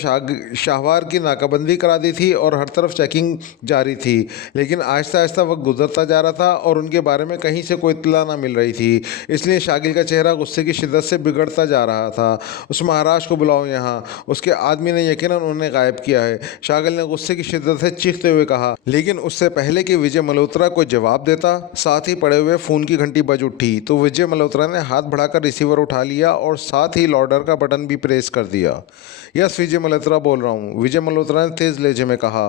शाहवार की नाकाबंदी करा दी थी और हर तरफ चेकिंग जारी थी, लेकिन आहिस्ता आहिस्ता वक्त गुजरता जा रहा था और उनके बारे में कहीं से कोई इत्तला ना मिल रही थी। इसलिए शागिल का चेहरा गुस्से की शिद्दत से बिगड़ता जा रहा था। उस महाराज को बुलाओ यहाँ, उसके आदमी ने यकीनन उन्हें गायब किया है, शागिल ने गुस्से की शिद्दत से चीखते हुए कहा। लेकिन उससे पहले कि विजय मल्होत्रा कोई जवाब देता, साथ ही पड़े हुए फ़ोन की घंटी बज उठी। तो विजय मल्होत्रा ने हाथ बढ़ाकर रिसीवर उठा लिया और साथ ही लाउडर का बटन भी प्रेस कर दिया। यस, विजय मल्होत्रा बोल रहा हूँ, विजय मल्होत्रा ने तेज़ लहजे में कहा।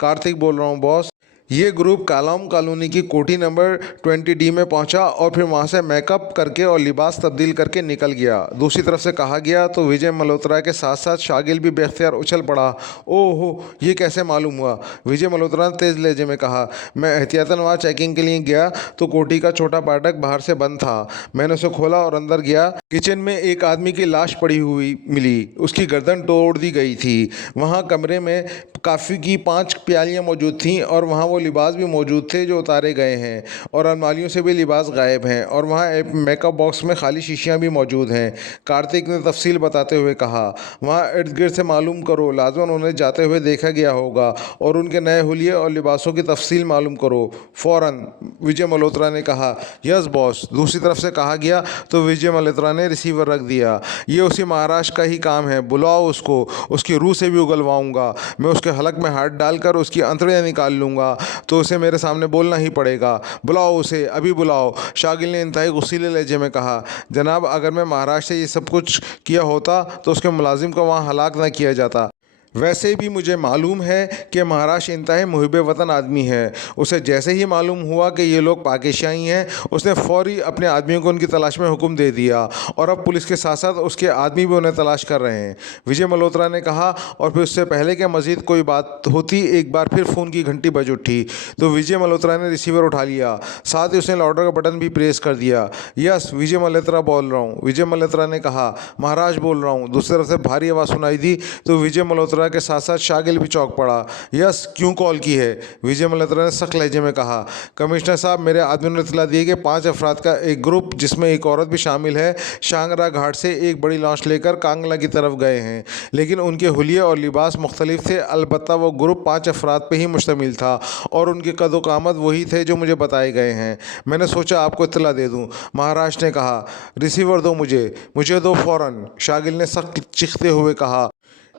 कार्तिक बोल रहा हूँ बॉस। ये ग्रुप कालाम कॉलोनी की कोठी नंबर 20D में पहुंचा और फिर वहां से मेकअप करके और लिबास तब्दील करके निकल गया। दूसरी तरफ से कहा गया तो विजय मल्होत्रा के साथ साथ शागिल भी बेख्तियार उछल पड़ा। ओहो, ये कैसे मालूम हुआ? विजय मल्होत्रा ने तेज़ लहजे में कहा। मैं एहतियातन वहाँ चेकिंग के लिए गया तो कोठी का छोटा फाटक बाहर से बंद था। मैंने उसे खोला और अंदर गया। किचन में एक आदमी की लाश पड़ी हुई मिली, उसकी गर्दन तोड़ दी गई थी। वहाँ कमरे में कॉफ़ी की 5 प्यालियाँ मौजूद थीं और वहाँ वो लिबास भी मौजूद थे जो उतारे गए हैं, और अलमारियों से भी लिबास गायब हैं, और वहाँ एक मेकअप बॉक्स में खाली शीशियाँ भी मौजूद हैं। कार्तिक ने तफसील बताते हुए कहा। वहाँ इर्द गिर्द से मालूम करो, लाजमन उन्हें जाते हुए देखा गया होगा, और उनके नए हुलिये और लिबासों की तफसील मालूम करो फ़ौरन, विजय मल्होत्रा ने कहा। Yes boss. दूसरी तरफ से कहा गया तो विजय मल्होत्रा ने रिसीवर रख दिया। ये उसी महाराज का ही काम है, बुलाओ उसको, उसकी रूह से भी उगलवाऊंगा। मैं उसके हलक में हाथ डालकर उसकी अंतड़ियाँ निकाल लूँगा, तो उसे मेरे सामने बोलना ही पड़ेगा। बुलाओ उसे, अभी बुलाओ, शागिल ने इंतहाई गुस्सीले लहजे में कहा। जनाब, अगर मैं महाराज से ये सब कुछ किया होता तो उसके मुलाजिम को वहाँ हलाक न किया जाता। वैसे भी मुझे मालूम है कि महाराज इंतहाई मुहिब वतन आदमी है। उसे जैसे ही मालूम हुआ कि ये लोग पाकिस्तानी हैं, उसने फ़ौरी अपने आदमियों को उनकी तलाश में हुक्म दे दिया, और अब पुलिस के साथ साथ उसके आदमी भी उन्हें तलाश कर रहे हैं, विजय मल्होत्रा ने कहा। और फिर उससे पहले कि मज़ीद कोई बात होती, एक बार फिर फ़ोन की घंटी बज उठी। तो विजय मल्होत्रा ने रिसीवर उठा लिया, साथ ही उसने लाउडर का बटन भी प्रेस कर दिया। यस, विजय मल्होत्रा बोल रहा हूँ, विजय मल्होत्रा ने कहा। महाराज बोल रहा हूँ। दूसरी तरफ से भारी आवाज़ सुनाई दी तो विजय मल्होत्रा के साथ साथ शागिल भी चौंक पड़ा। यस, क्यों कॉल की है? विजय मल्होत्रा ने सख्त लहजे में कहा। कमिश्नर साहब, मेरे आदमियों ने इत्तला दी कि 5 अफराद का एक ग्रुप, जिसमें एक औरत भी शामिल है, शांगरा घाट से एक बड़ी लॉन्च लेकर कांगला की तरफ गए हैं, लेकिन उनके हुलिये और लिबास मुख्तलिफ थे। अलबत्ता वो ग्रुप 5 अफराद पर ही मुश्तमिल था और उनके कदो कामत वही थे जो मुझे बताए गए हैं। मैंने सोचा आपको इत्तला दे दूँ, महाराज ने कहा। रिसीवर दो मुझे दो फ़ौरन, शागिल ने सख्त चीखते हुए कहा।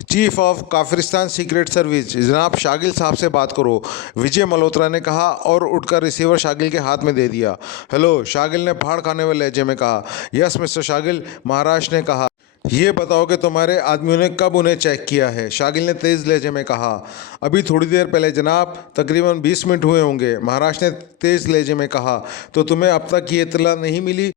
Chief of Kafiristan secret service, जनाब शागिल साहब से बात करो, विजय मल्होत्रा ने कहा और उठकर रिसीवर शागिल के हाथ में दे दिया। हेलो, शागिल ने फाड़ खाने वाले लहजे में कहा। यस मिस्टर शागिल, महाराज ने कहा। ये बताओ कि तुम्हारे आदमियों ने कब उन्हें चेक किया है? शागिल ने तेज़ लहजे में कहा। अभी थोड़ी देर पहले जनाब, तकरीबन 20 मिनट हुए होंगे, महाराज ने तेज़ लहजे में कहा। तो तुम्हें अब तक ये इत्तला नहीं मिली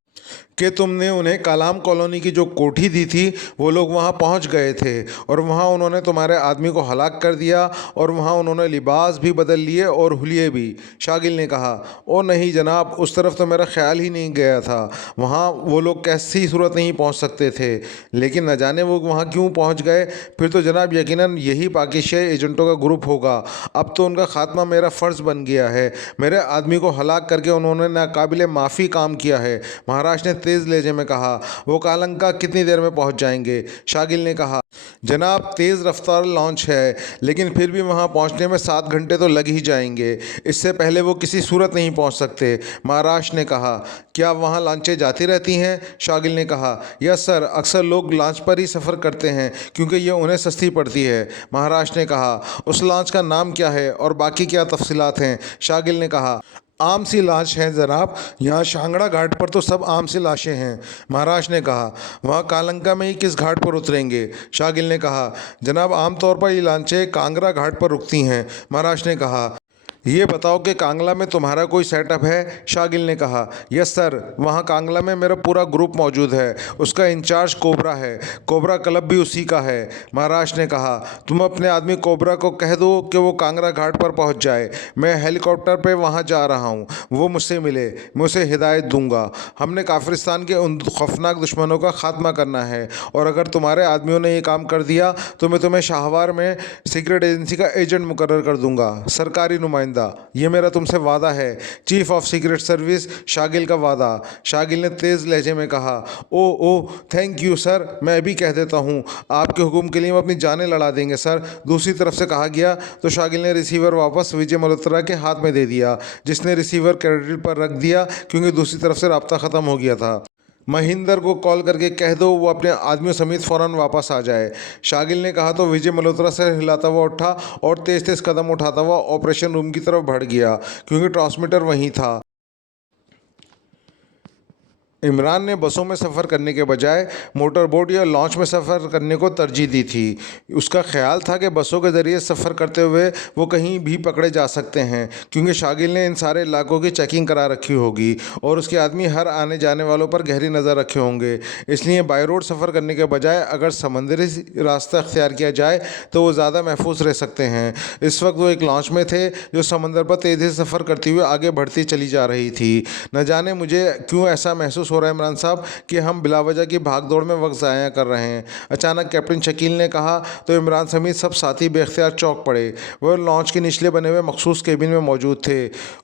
कि तुमने उन्हें कालाम कॉलोनी की जो कोठी दी थी, वो लोग वहाँ पहुँच गए थे और वहाँ उन्होंने तुम्हारे आदमी को हलाक कर दिया, और वहाँ उन्होंने लिबास भी बदल लिए और हुलिये भी? शागिल ने कहा। ओ नहीं जनाब, उस तरफ तो मेरा ख्याल ही नहीं गया था। वहाँ वो लोग कैसी सूरत नहीं पहुँच सकते थे, लेकिन न जाने वो वहाँ क्यों पहुँच गए। फिर तो जनाब यकीनन यही पाकिस्तानी एजेंटों का ग्रुप होगा। अब तो उनका खात्मा मेरा फ़र्ज़ बन गया है। मेरे आदमी को हलाक करके उन्होंने नाकाबिले माफ़ी काम किया है, महाराज ने तेज़ लहजे में कहा। वो कालंका कितनी देर में पहुंच जाएंगे? शागिल ने कहा। जनाब, तेज़ रफ्तार लॉन्च है, लेकिन फिर भी वहां पहुंचने में 7 घंटे तो लग ही जाएंगे। इससे पहले वो किसी सूरत नहीं पहुंच सकते, महाराज ने कहा। क्या वहां लॉन्चें जाती रहती हैं? शागिल ने कहा। यस सर, अक्सर लोग लॉन्च पर ही सफ़र करते हैं क्योंकि ये उन्हें सस्ती पड़ती है, महाराज ने कहा। उस लॉन्च का नाम क्या है और बाकी क्या तफसीलात हैं? शागिल ने कहा। आम सी लाश हैं जनाब, यहाँ शांगड़ा घाट पर तो सब आम सी लाशें हैं, महाराज ने कहा। वहाँ कालंका में ही किस घाट पर उतरेंगे? शागिल ने कहा। जनाब, आमतौर पर ये लांचें कांगरा घाट पर रुकती हैं, महाराज ने कहा। ये बताओ कि कांगला में तुम्हारा कोई सेटअप है? शागिल ने कहा। यस सर, वहाँ कांगला में मेरा पूरा ग्रुप मौजूद है। उसका इंचार्ज कोबरा है। कोबरा क्लब भी उसी का है। महाराज ने कहा। तुम अपने आदमी कोबरा को कह दो कि वो कांगड़ा घाट पर पहुँच जाए। मैं हेलीकॉप्टर पे वहाँ जा रहा हूँ। वो मुझसे मिले, मैं उसे हिदायत दूंगा। हमने काफिरिस्तान के उन खौफनाक दुश्मनों का खात्मा करना है, और अगर तुम्हारे आदमियों ने ये काम कर दिया तो मैं तुम्हें शाहवार में सीक्रेट एजेंसी का एजेंट मुकर्रर कर दूंगा, सरकारी नुमाइंदा। ये मेरा तुमसे वादा है। Chief of secret service, Shagil का वादा। शागिल ने तेज़ लहजे में कहा। ओ ओ, थैंक यू सर, मैं अभी कह देता हूँ। आपके हुक्म के लिए हम अपनी जानें लड़ा देंगे सर। दूसरी तरफ से कहा गया तो शागिल ने रिसीवर वापस विजय मल्होत्रा के हाथ में दे दिया, जिसने रिसीवर क्रेडिट पर रख दिया क्योंकि दूसरी तरफ से राब्ता ख़त्म हो गया था। महेंद्र को कॉल करके कह दो वो अपने आदमियों समेत फ़ौरन वापस आ जाए, शागिल ने कहा। तो विजय मल्होत्रा सिर हिलाता हुआ उठा और तेज़ तेज़ कदम उठाता हुआ ऑपरेशन रूम की तरफ बढ़ गया, क्योंकि ट्रांसमीटर वहीं था। इमरान ने बसों में सफ़र करने के बजाय मोटर बोट या लॉन्च में सफ़र करने को तरजीह दी थी। उसका ख्याल था कि बसों के ज़रिए सफ़र करते हुए वो कहीं भी पकड़े जा सकते हैं, क्योंकि शागिल ने इन सारे इलाकों की चेकिंग करा रखी होगी और उसके आदमी हर आने जाने वालों पर गहरी नज़र रखे होंगे। इसलिए बाई रोड सफ़र करने के बजाय अगर समंदरी रास्ता अख्तियार किया जाए तो वो ज़्यादा महफूज रह सकते हैं। इस वक्त वो एक लॉन्च में थे जो समंदर पर तेज़ी से सफ़र करते हुए आगे बढ़ती चली जा रही थी। न जाने मुझे क्यों ऐसा महसूस हो रहा है इमरान साहब कि हम बिलावजह की भागदौड़ में वक्त ज़ाया कर रहे हैं, अचानक कैप्टन शकील ने कहा। तो इमरान समेत सब साथी बेख्तियार चौंक पड़े। वह लॉन्च के निचले बने हुए मखसूस केबिन में मौजूद थे।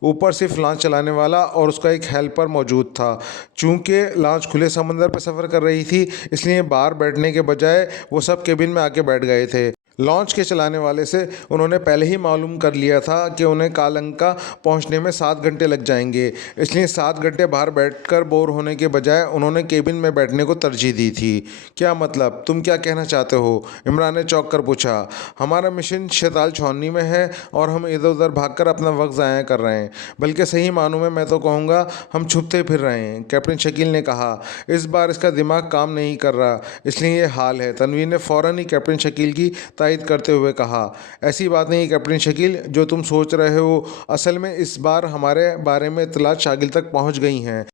ऊपर सिर्फ लॉन्च चलाने वाला और उसका एक हेल्पर मौजूद था। चूंकि लॉन्च खुले समंदर पर सफ़र कर रही थी, इसलिए बाहर बैठने के बजाय वो सब केबिन में आके बैठ गए थे। लॉन्च के चलाने वाले से उन्होंने पहले ही मालूम कर लिया था कि उन्हें कालंका पहुंचने में 7 घंटे लग जाएंगे, इसलिए 7 घंटे बाहर बैठकर बोर होने के बजाय उन्होंने केबिन में बैठने को तरजीह दी थी। क्या मतलब, तुम क्या कहना चाहते हो? इमरान ने चौंक कर पूछा। हमारा मिशन शैताल छावनी में है और हम इधर उधर भागकर अपना वक्त ज़ाया कर रहे हैं, बल्कि सही मानों में मैं तो कहूँगा हम छुपते फिर रहे हैं, कैप्टन शकील ने कहा। इस बार इसका दिमाग काम नहीं कर रहा, इसलिए ये हाल है। तनवीर ने फ़ौरन ही कैप्टन शकील की तायद करते हुए कहा। ऐसी बात नहीं कैप्टन शकील जो तुम सोच रहे हो। असल में इस बार हमारे बारे में इत्तलात शागिल तक पहुंच गई हैं,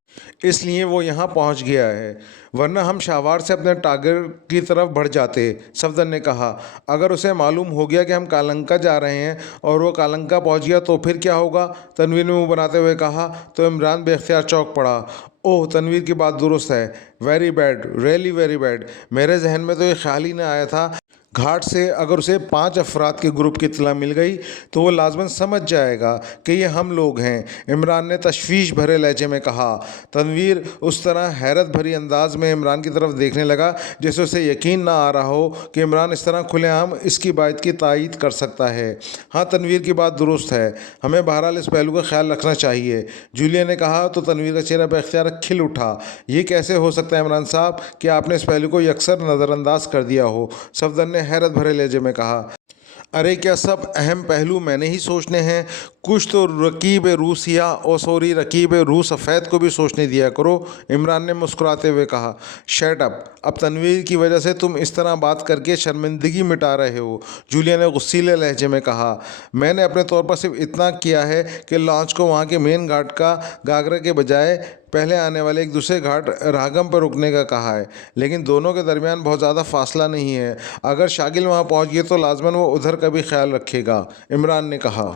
इसलिए वो यहाँ पहुंच गया है, वरना हम शाहवार से अपने टारगेट की तरफ बढ़ जाते, सफदर ने कहा। अगर उसे मालूम हो गया कि हम कालंका जा रहे हैं और वो कालंका पहुंच गया तो फिर क्या होगा? तनवीर ने मुंह बनाते हुए कहा। तो इमरान बेख्तियार चौंक पड़ा। ओह, तनवीर की बात दुरुस्त है। Very bad, really very bad. मेरे जहन में तो ये ख्याल ही ना आया था। घाट से अगर उसे 5 अफराद के ग्रुप की इत्तला मिल गई तो वो लाजमन समझ जाएगा कि ये हम लोग हैं, इमरान ने तशवीश भरे लहजे में कहा। तनवीर उस तरह हैरत भरी अंदाज में इमरान की तरफ देखने लगा जैसे उसे यकीन ना आ रहा हो कि इमरान इस तरह खुलेआम इसकी बात की तायीद कर सकता है। हाँ, तनवीर की बात दुरुस्त है, हमें बहरहाल इस पहलू का ख्याल रखना चाहिए, जूलिया ने कहा। तो तनवीर का चेहरा बेख्तियार खिल उठा। ये कैसे हो सकता है इमरान साहब कि आपने इस पहलू को यकसर नज़रअंदाज कर दिया हो? सफदर ने हैरत भरे लहजे में कहा। अरे क्या सब अहम पहलू मैंने ही सोचने हैं? कुछ तो रकीब रूसिया और सॉरी रकीब रू सफ़ेद को भी सोचने दिया करो, इमरान ने मुस्कुराते हुए कहा। शट अप, अब तनवीर की वजह से तुम इस तरह बात करके शर्मिंदगी मिटा रहे हो, जूलिया ने गुस्सीले लहजे में कहा। मैंने अपने तौर पर सिर्फ इतना किया है कि लॉन्च को वहाँ के मेन घाट का गागरा के बजाय पहले आने वाले एक दूसरे घाट रागम पर रुकने का कहा है, लेकिन दोनों के दरमियान बहुत ज़्यादा फासला नहीं है। अगर शागिल वहाँ पहुँच गए तो लाजमन वो उधर का भी ख्याल रखेगा, इमरान ने कहा।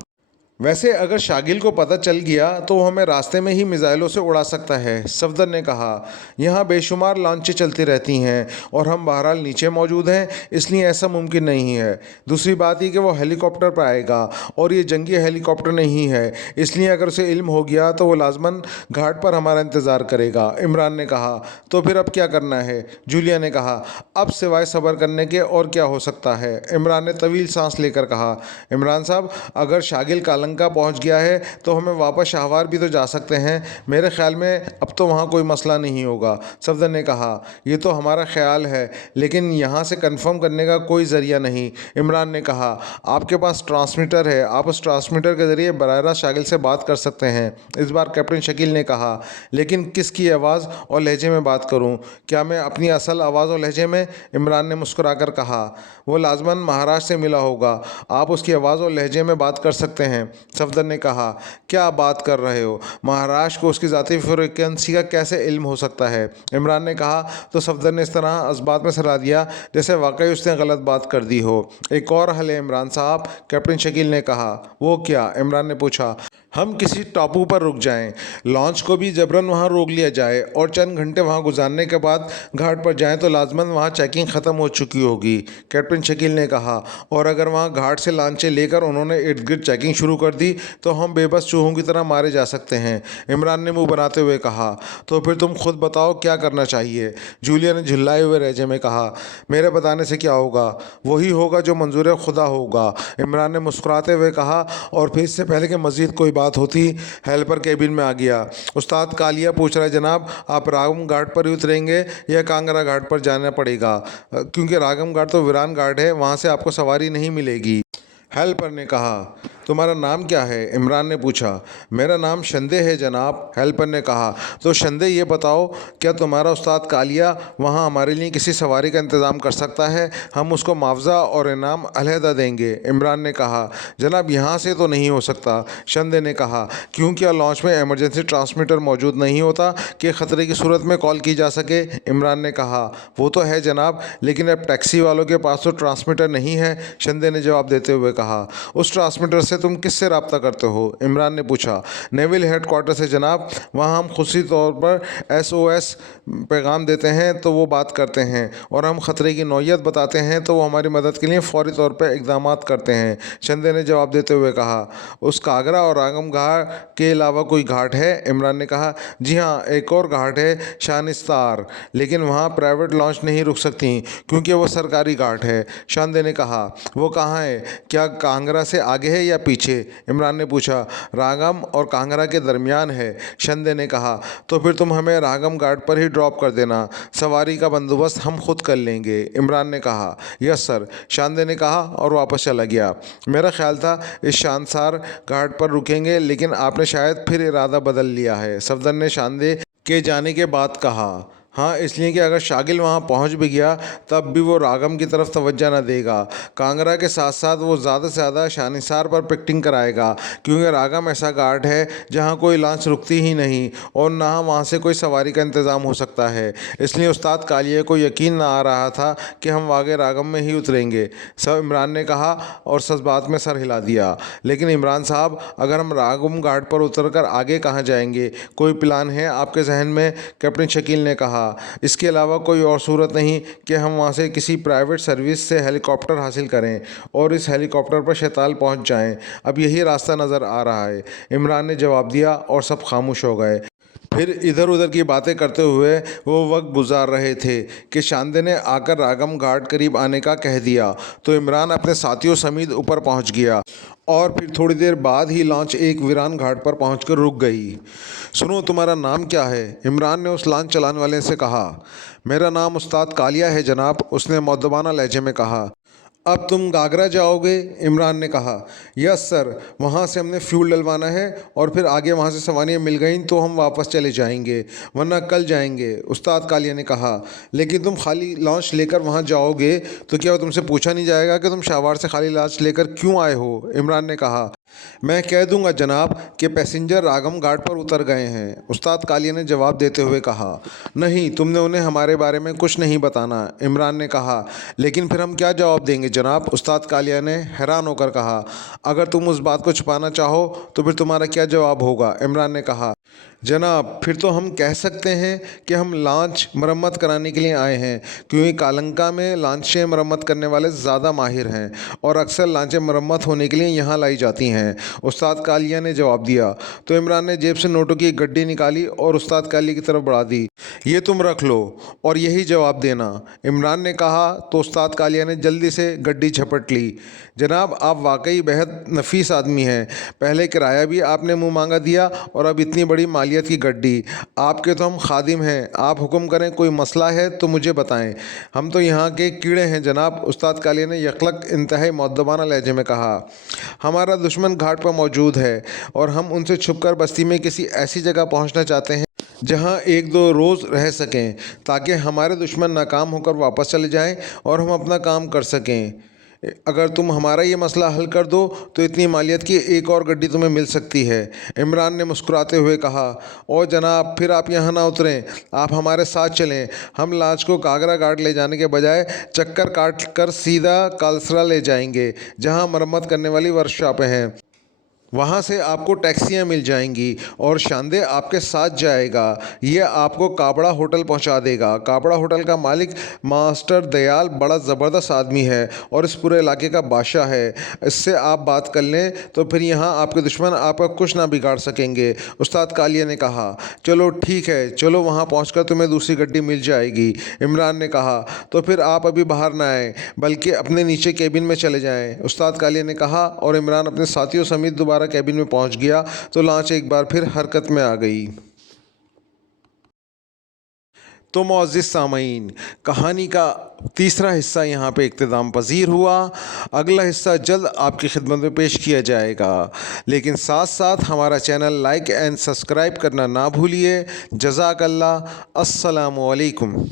वैसे अगर शागिल को पता चल गया तो वो हमें रास्ते में ही मिसाइलों से उड़ा सकता है, सफदर ने कहा। यहाँ बेशुमार लॉन्चें चलती रहती हैं और हम बहरहाल नीचे मौजूद हैं, इसलिए ऐसा मुमकिन नहीं है। दूसरी बात ये कि वो हेलीकॉप्टर पर आएगा और ये जंगी हेलीकॉप्टर नहीं है, इसलिए अगर उसे इल्म हो गया तो वो लाजमन घाट पर हमारा इंतज़ार करेगा, इमरान ने कहा। तो फिर अब क्या करना है? जूलिया ने कहा। अब सिवाय सब्र करने के और क्या हो सकता है, इमरान ने तवील सांस लेकर कहा। इमरान साहब, अगर शागिल कालंका पहुंच गया है तो हमें वापस शाहवार भी तो जा सकते हैं। मेरे ख्याल में अब तो वहाँ कोई मसला नहीं होगा, सफदर ने कहा। ये तो हमारा ख्याल है, लेकिन यहाँ से कंफर्म करने का कोई ज़रिया नहीं, इमरान ने कहा। आपके पास ट्रांसमीटर है, आप उस ट्रांसमीटर के ज़रिए बराह रास्त शागिल से बात कर सकते हैं, इस बार कैप्टन शकील ने कहा। लेकिन किसकी आवाज़ और लहजे में बात करूँ? क्या मैं अपनी असल आवाज़ और लहजे में? इमरान ने मुस्कुराकर कहा। वो लाजमन महाराज से मिला होगा, आप उसकी आवाज़ और लहजे में बात कर सकते हैं। सफदर ने कहा, क्या आप बात कर रहे हो? महाराष्ट्र को उसकी ज़ाती फ्रीक्वेंसी का कैसे इल्म हो सकता है? इमरान ने कहा। तो सफदर ने इस तरह इस बात में सलाह दिया जैसे वाकई उसने गलत बात कर दी हो। एक और हल है इमरान साहब, कैप्टन शकील ने कहा। वो क्या? इमरान ने पूछा। हम किसी टापू पर रुक जाएं, लॉन्च को भी जबरन वहां रोक लिया जाए और चंद घंटे वहां गुजारने के बाद घाट पर जाएं तो लाजमन वहां चेकिंग ख़त्म हो चुकी होगी, कैप्टन शकील ने कहा। और अगर वहां घाट से लांचें लेकर उन्होंने इर्द गिर्द चेकिंग शुरू कर दी तो हम बेबस चूहों की तरह मारे जा सकते हैं, इमरान ने मुंह बनाते हुए कहा। तो फिर तुम खुद बताओ क्या करना चाहिए? जूलिया ने झुल्लाए हुए लहजे में कहा। मेरे बताने से क्या होगा? वही होगा जो मंजूर खुदा होगा, इमरान ने मुस्कुराते हुए कहा। और फिर इससे पहले कि मज़ीद कोई बात होती, हेल्पर केबिन में आ गया। उस्ताद कालिया पूछ रहा है जनाब, आप रागम घाट पर ही उतरेंगे या कांगड़ा घाट पर जाना पड़ेगा? क्योंकि रागम घाट तो वीरान घाट है, वहाँ से आपको सवारी नहीं मिलेगी, हेल्पर ने कहा। तुम्हारा नाम क्या है? इमरान ने पूछा। मेरा नाम शंदे है जनाब, हेल्पर ने कहा। तो शंदे, ये बताओ, क्या तुम्हारा उस्ताद कालिया वहाँ हमारे लिए किसी सवारी का इंतज़ाम कर सकता है? हम उसको मुआवजा और इनाम अलहदा देंगे, इमरान ने कहा। जनाब, यहाँ से तो नहीं हो सकता, शंदे ने कहा। क्यों, क्या लॉन्च में इमरजेंसी ट्रांसमीटर मौजूद नहीं होता कि ख़तरे की सूरत में कॉल की जा सके? इमरान ने कहा। वो तो है जनाब, लेकिन अब टैक्सी वालों के पास तो ट्रांसमीटर नहीं है, शंदे ने जवाब देते हुए कहा। उस ट्रांसमीटर से तुम किससे रब्ता करते हो? इमरान ने पूछा। नेवल हेडक्वार्टर से जनाब, वहाँ हम खुशी तौर पर SOS पैगाम देते हैं तो वो बात करते हैं, और हम ख़तरे की नौयत बताते हैं तो वो हमारी मदद के लिए फ़ौरी तौर पर इक़दाम करते हैं, शंदे ने जवाब देते हुए कहा। उस कागरा और रागम घाट के अलावा कोई घाट है? इमरान ने कहा। जी हाँ, एक और घाट है, शानिस्तार, लेकिन वहाँ प्राइवेट लॉन्च नहीं रुक सकती क्योंकि वो सरकारी घाट है, शंदे ने कहा। वो कहाँ है? क्या कांगड़ा से आगे है या पीछे? इमरान ने पूछा। रागम और कांगड़ा के दरमियान है, शंदे ने कहा। तो फिर तुम हमें रागम घाट पर ही ड्रॉप कर देना, सवारी का बंदोबस्त हम खुद कर लेंगे, इमरान ने कहा। यस सर, शंदे ने कहा और वापस चला गया। मेरा ख्याल था इस शानसार घाट पर रुकेंगे, लेकिन आपने शायद फिर इरादा बदल लिया है, सफदर ने शंदे के जाने के बाद कहा। हाँ, इसलिए कि अगर शागिल वहाँ पहुँच भी गया तब भी वो रागम की तरफ तवज्जो न देगा। कांगड़ा के साथ साथ वो ज़्यादा से ज़्यादा शानिसार पर पिकटिंग कराएगा, क्योंकि रागम ऐसा घाट है जहाँ कोई लॉन्च रुकती ही नहीं और ना वहाँ से कोई सवारी का इंतज़ाम हो सकता है। इसलिए उस्ताद कालिया को यकीन ना आ रहा था कि हम वाक़ई रागम में ही उतरेंगे, सब इमरान ने कहा और सच बात में सर हिला दिया। लेकिन इमरान साहब, अगर हम रागम घाट पर उतर कर आगे कहाँ जाएंगे? कोई प्लान है आपके जहन में? कैप्टन शकील ने कहा। इसके अलावा कोई और सूरत नहीं कि हम वहाँ से किसी प्राइवेट सर्विस से हेलीकॉप्टर हासिल करें और इस हेलीकॉप्टर पर शैताल पहुँच जाएं। अब यही रास्ता नज़र आ रहा है, इमरान ने जवाब दिया और सब खामोश हो गए। फिर इधर उधर की बातें करते हुए वो वक्त गुजार रहे थे कि शांदे ने आकर रागम घाट करीब आने का कह दिया तो इमरान अपने साथियों समेत ऊपर पहुंच गया और फिर थोड़ी देर बाद ही लॉन्च एक वीरान घाट पर पहुंचकर रुक गई। सुनो, तुम्हारा नाम क्या है? इमरान ने उस लॉन्च चलाने वाले से कहा। मेरा नाम उस्ताद कालिया है जनाब, उसने मुअद्दबाना लहजे में कहा। अब तुम गागरा जाओगे? इमरान ने कहा। यस सर, वहाँ से हमने फ्यूल डलवाना है और फिर आगे वहाँ से सवारियाँ मिल गई तो हम वापस चले जाएंगे, वरना कल जाएंगे, उस्ताद कालिया ने कहा। लेकिन तुम खाली लॉन्च लेकर वहाँ जाओगे तो क्या तुमसे पूछा नहीं जाएगा कि तुम शाहवार से खाली लॉन्च लेकर क्यों आए हो? इमरान ने कहा। मैं कह दूंगा जनाब कि पैसेंजर रागम घाट पर उतर गए हैं, उस्ताद कालिया ने जवाब देते हुए कहा। नहीं, तुमने उन्हें हमारे बारे में कुछ नहीं बताना, इमरान ने कहा। लेकिन फिर हम क्या जवाब देंगे जनाब? उस्ताद कालिया ने हैरान होकर कहा। अगर तुम उस बात को छुपाना चाहो तो फिर तुम्हारा क्या जवाब होगा? इमरान ने कहा। जनाब, फिर तो हम कह सकते हैं कि हम लॉन्च मरम्मत कराने के लिए आए हैं, क्योंकि कालंका में लॉन्चें मरम्मत करने वाले ज़्यादा माहिर हैं और अक्सर लॉन्चें मरम्मत होने के लिए यहाँ लाई जाती हैं, उस्ताद कालिया ने जवाब दिया। तो इमरान ने जेब से नोटों की एक गड्डी निकाली और उस्ताद कालिया की तरफ बढ़ा दी। ये तुम रख लो और यही जवाब देना, इमरान ने कहा। तो उस्ताद कालिया ने जल्दी से गड्डी झपट ली। जनाब, आप वाकई बेहद नफीस आदमी हैं, पहले किराया भी आपने मुँह मांगा दिया और अब इतनी बड़ी मालियत की गड्डी। आपके तो हम खादिम हैं, आप हुक्म करें, कोई मसला है तो मुझे बताएं, हम तो यहाँ के कीड़े हैं जनाब, उस्ताद कालिया ने यकलक इंतहाई मुअद्दबाना लहजे में कहा। हमारा दुश्मन घाट पर मौजूद है और हम उनसे छुपकर बस्ती में किसी ऐसी जगह पहुँचना चाहते हैं जहाँ एक दो रोज़ रह सकें, ताकि हमारे दुश्मन नाकाम होकर वापस चले जाएं और हम अपना काम कर सकें। अगर तुम हमारा ये मसला हल कर दो तो इतनी मालियत की एक और गड्डी तुम्हें मिल सकती है। इमरान ने मुस्कुराते हुए कहा, ओ जनाब, फिर आप यहाँ ना उतरें, आप हमारे साथ चलें। हम लांच को कागरा घाट ले जाने के बजाय चक्कर काट कर सीधा कालसरा ले जाएंगे, जहाँ मरम्मत करने वाली वर्कशॉपें हैं। वहाँ से आपको टैक्सियाँ मिल जाएंगी और शानदे आपके साथ जाएगा। ये आपको काबड़ा होटल पहुँचा देगा। काबड़ा होटल का मालिक मास्टर दयाल बड़ा ज़बरदस्त आदमी है और इस पूरे इलाके का बादशाह है। इससे आप बात कर लें तो फिर यहाँ आपके दुश्मन आपका कुछ ना बिगाड़ सकेंगे। उस्ताद कालिया ने कहा, चलो ठीक है, चलो वहाँ पहुँचकर तुम्हें दूसरी गड्डी मिल जाएगी। इमरान ने कहा, तो फिर आप अभी बाहर ना आएँ बल्कि अपने नीचे केबिन में चले जाएँ, उस्ताद कालिया ने कहा। और इमरान अपने साथियों समेत दोबारा कैबिन में पहुंच गया तो लांच एक बार फिर हरकत में आ गई। तो मोअज़्ज़िज़ सामईन, कहानी का तीसरा हिस्सा यहाँ पे इख्तिताम पजीर हुआ। अगला हिस्सा जल्द आपकी खिदमत में पेश किया जाएगा, लेकिन साथ साथ हमारा चैनल लाइक एंड सब्सक्राइब करना ना भूलिए। जज़ाकल्लाह। अस्सलामु अलैकुम।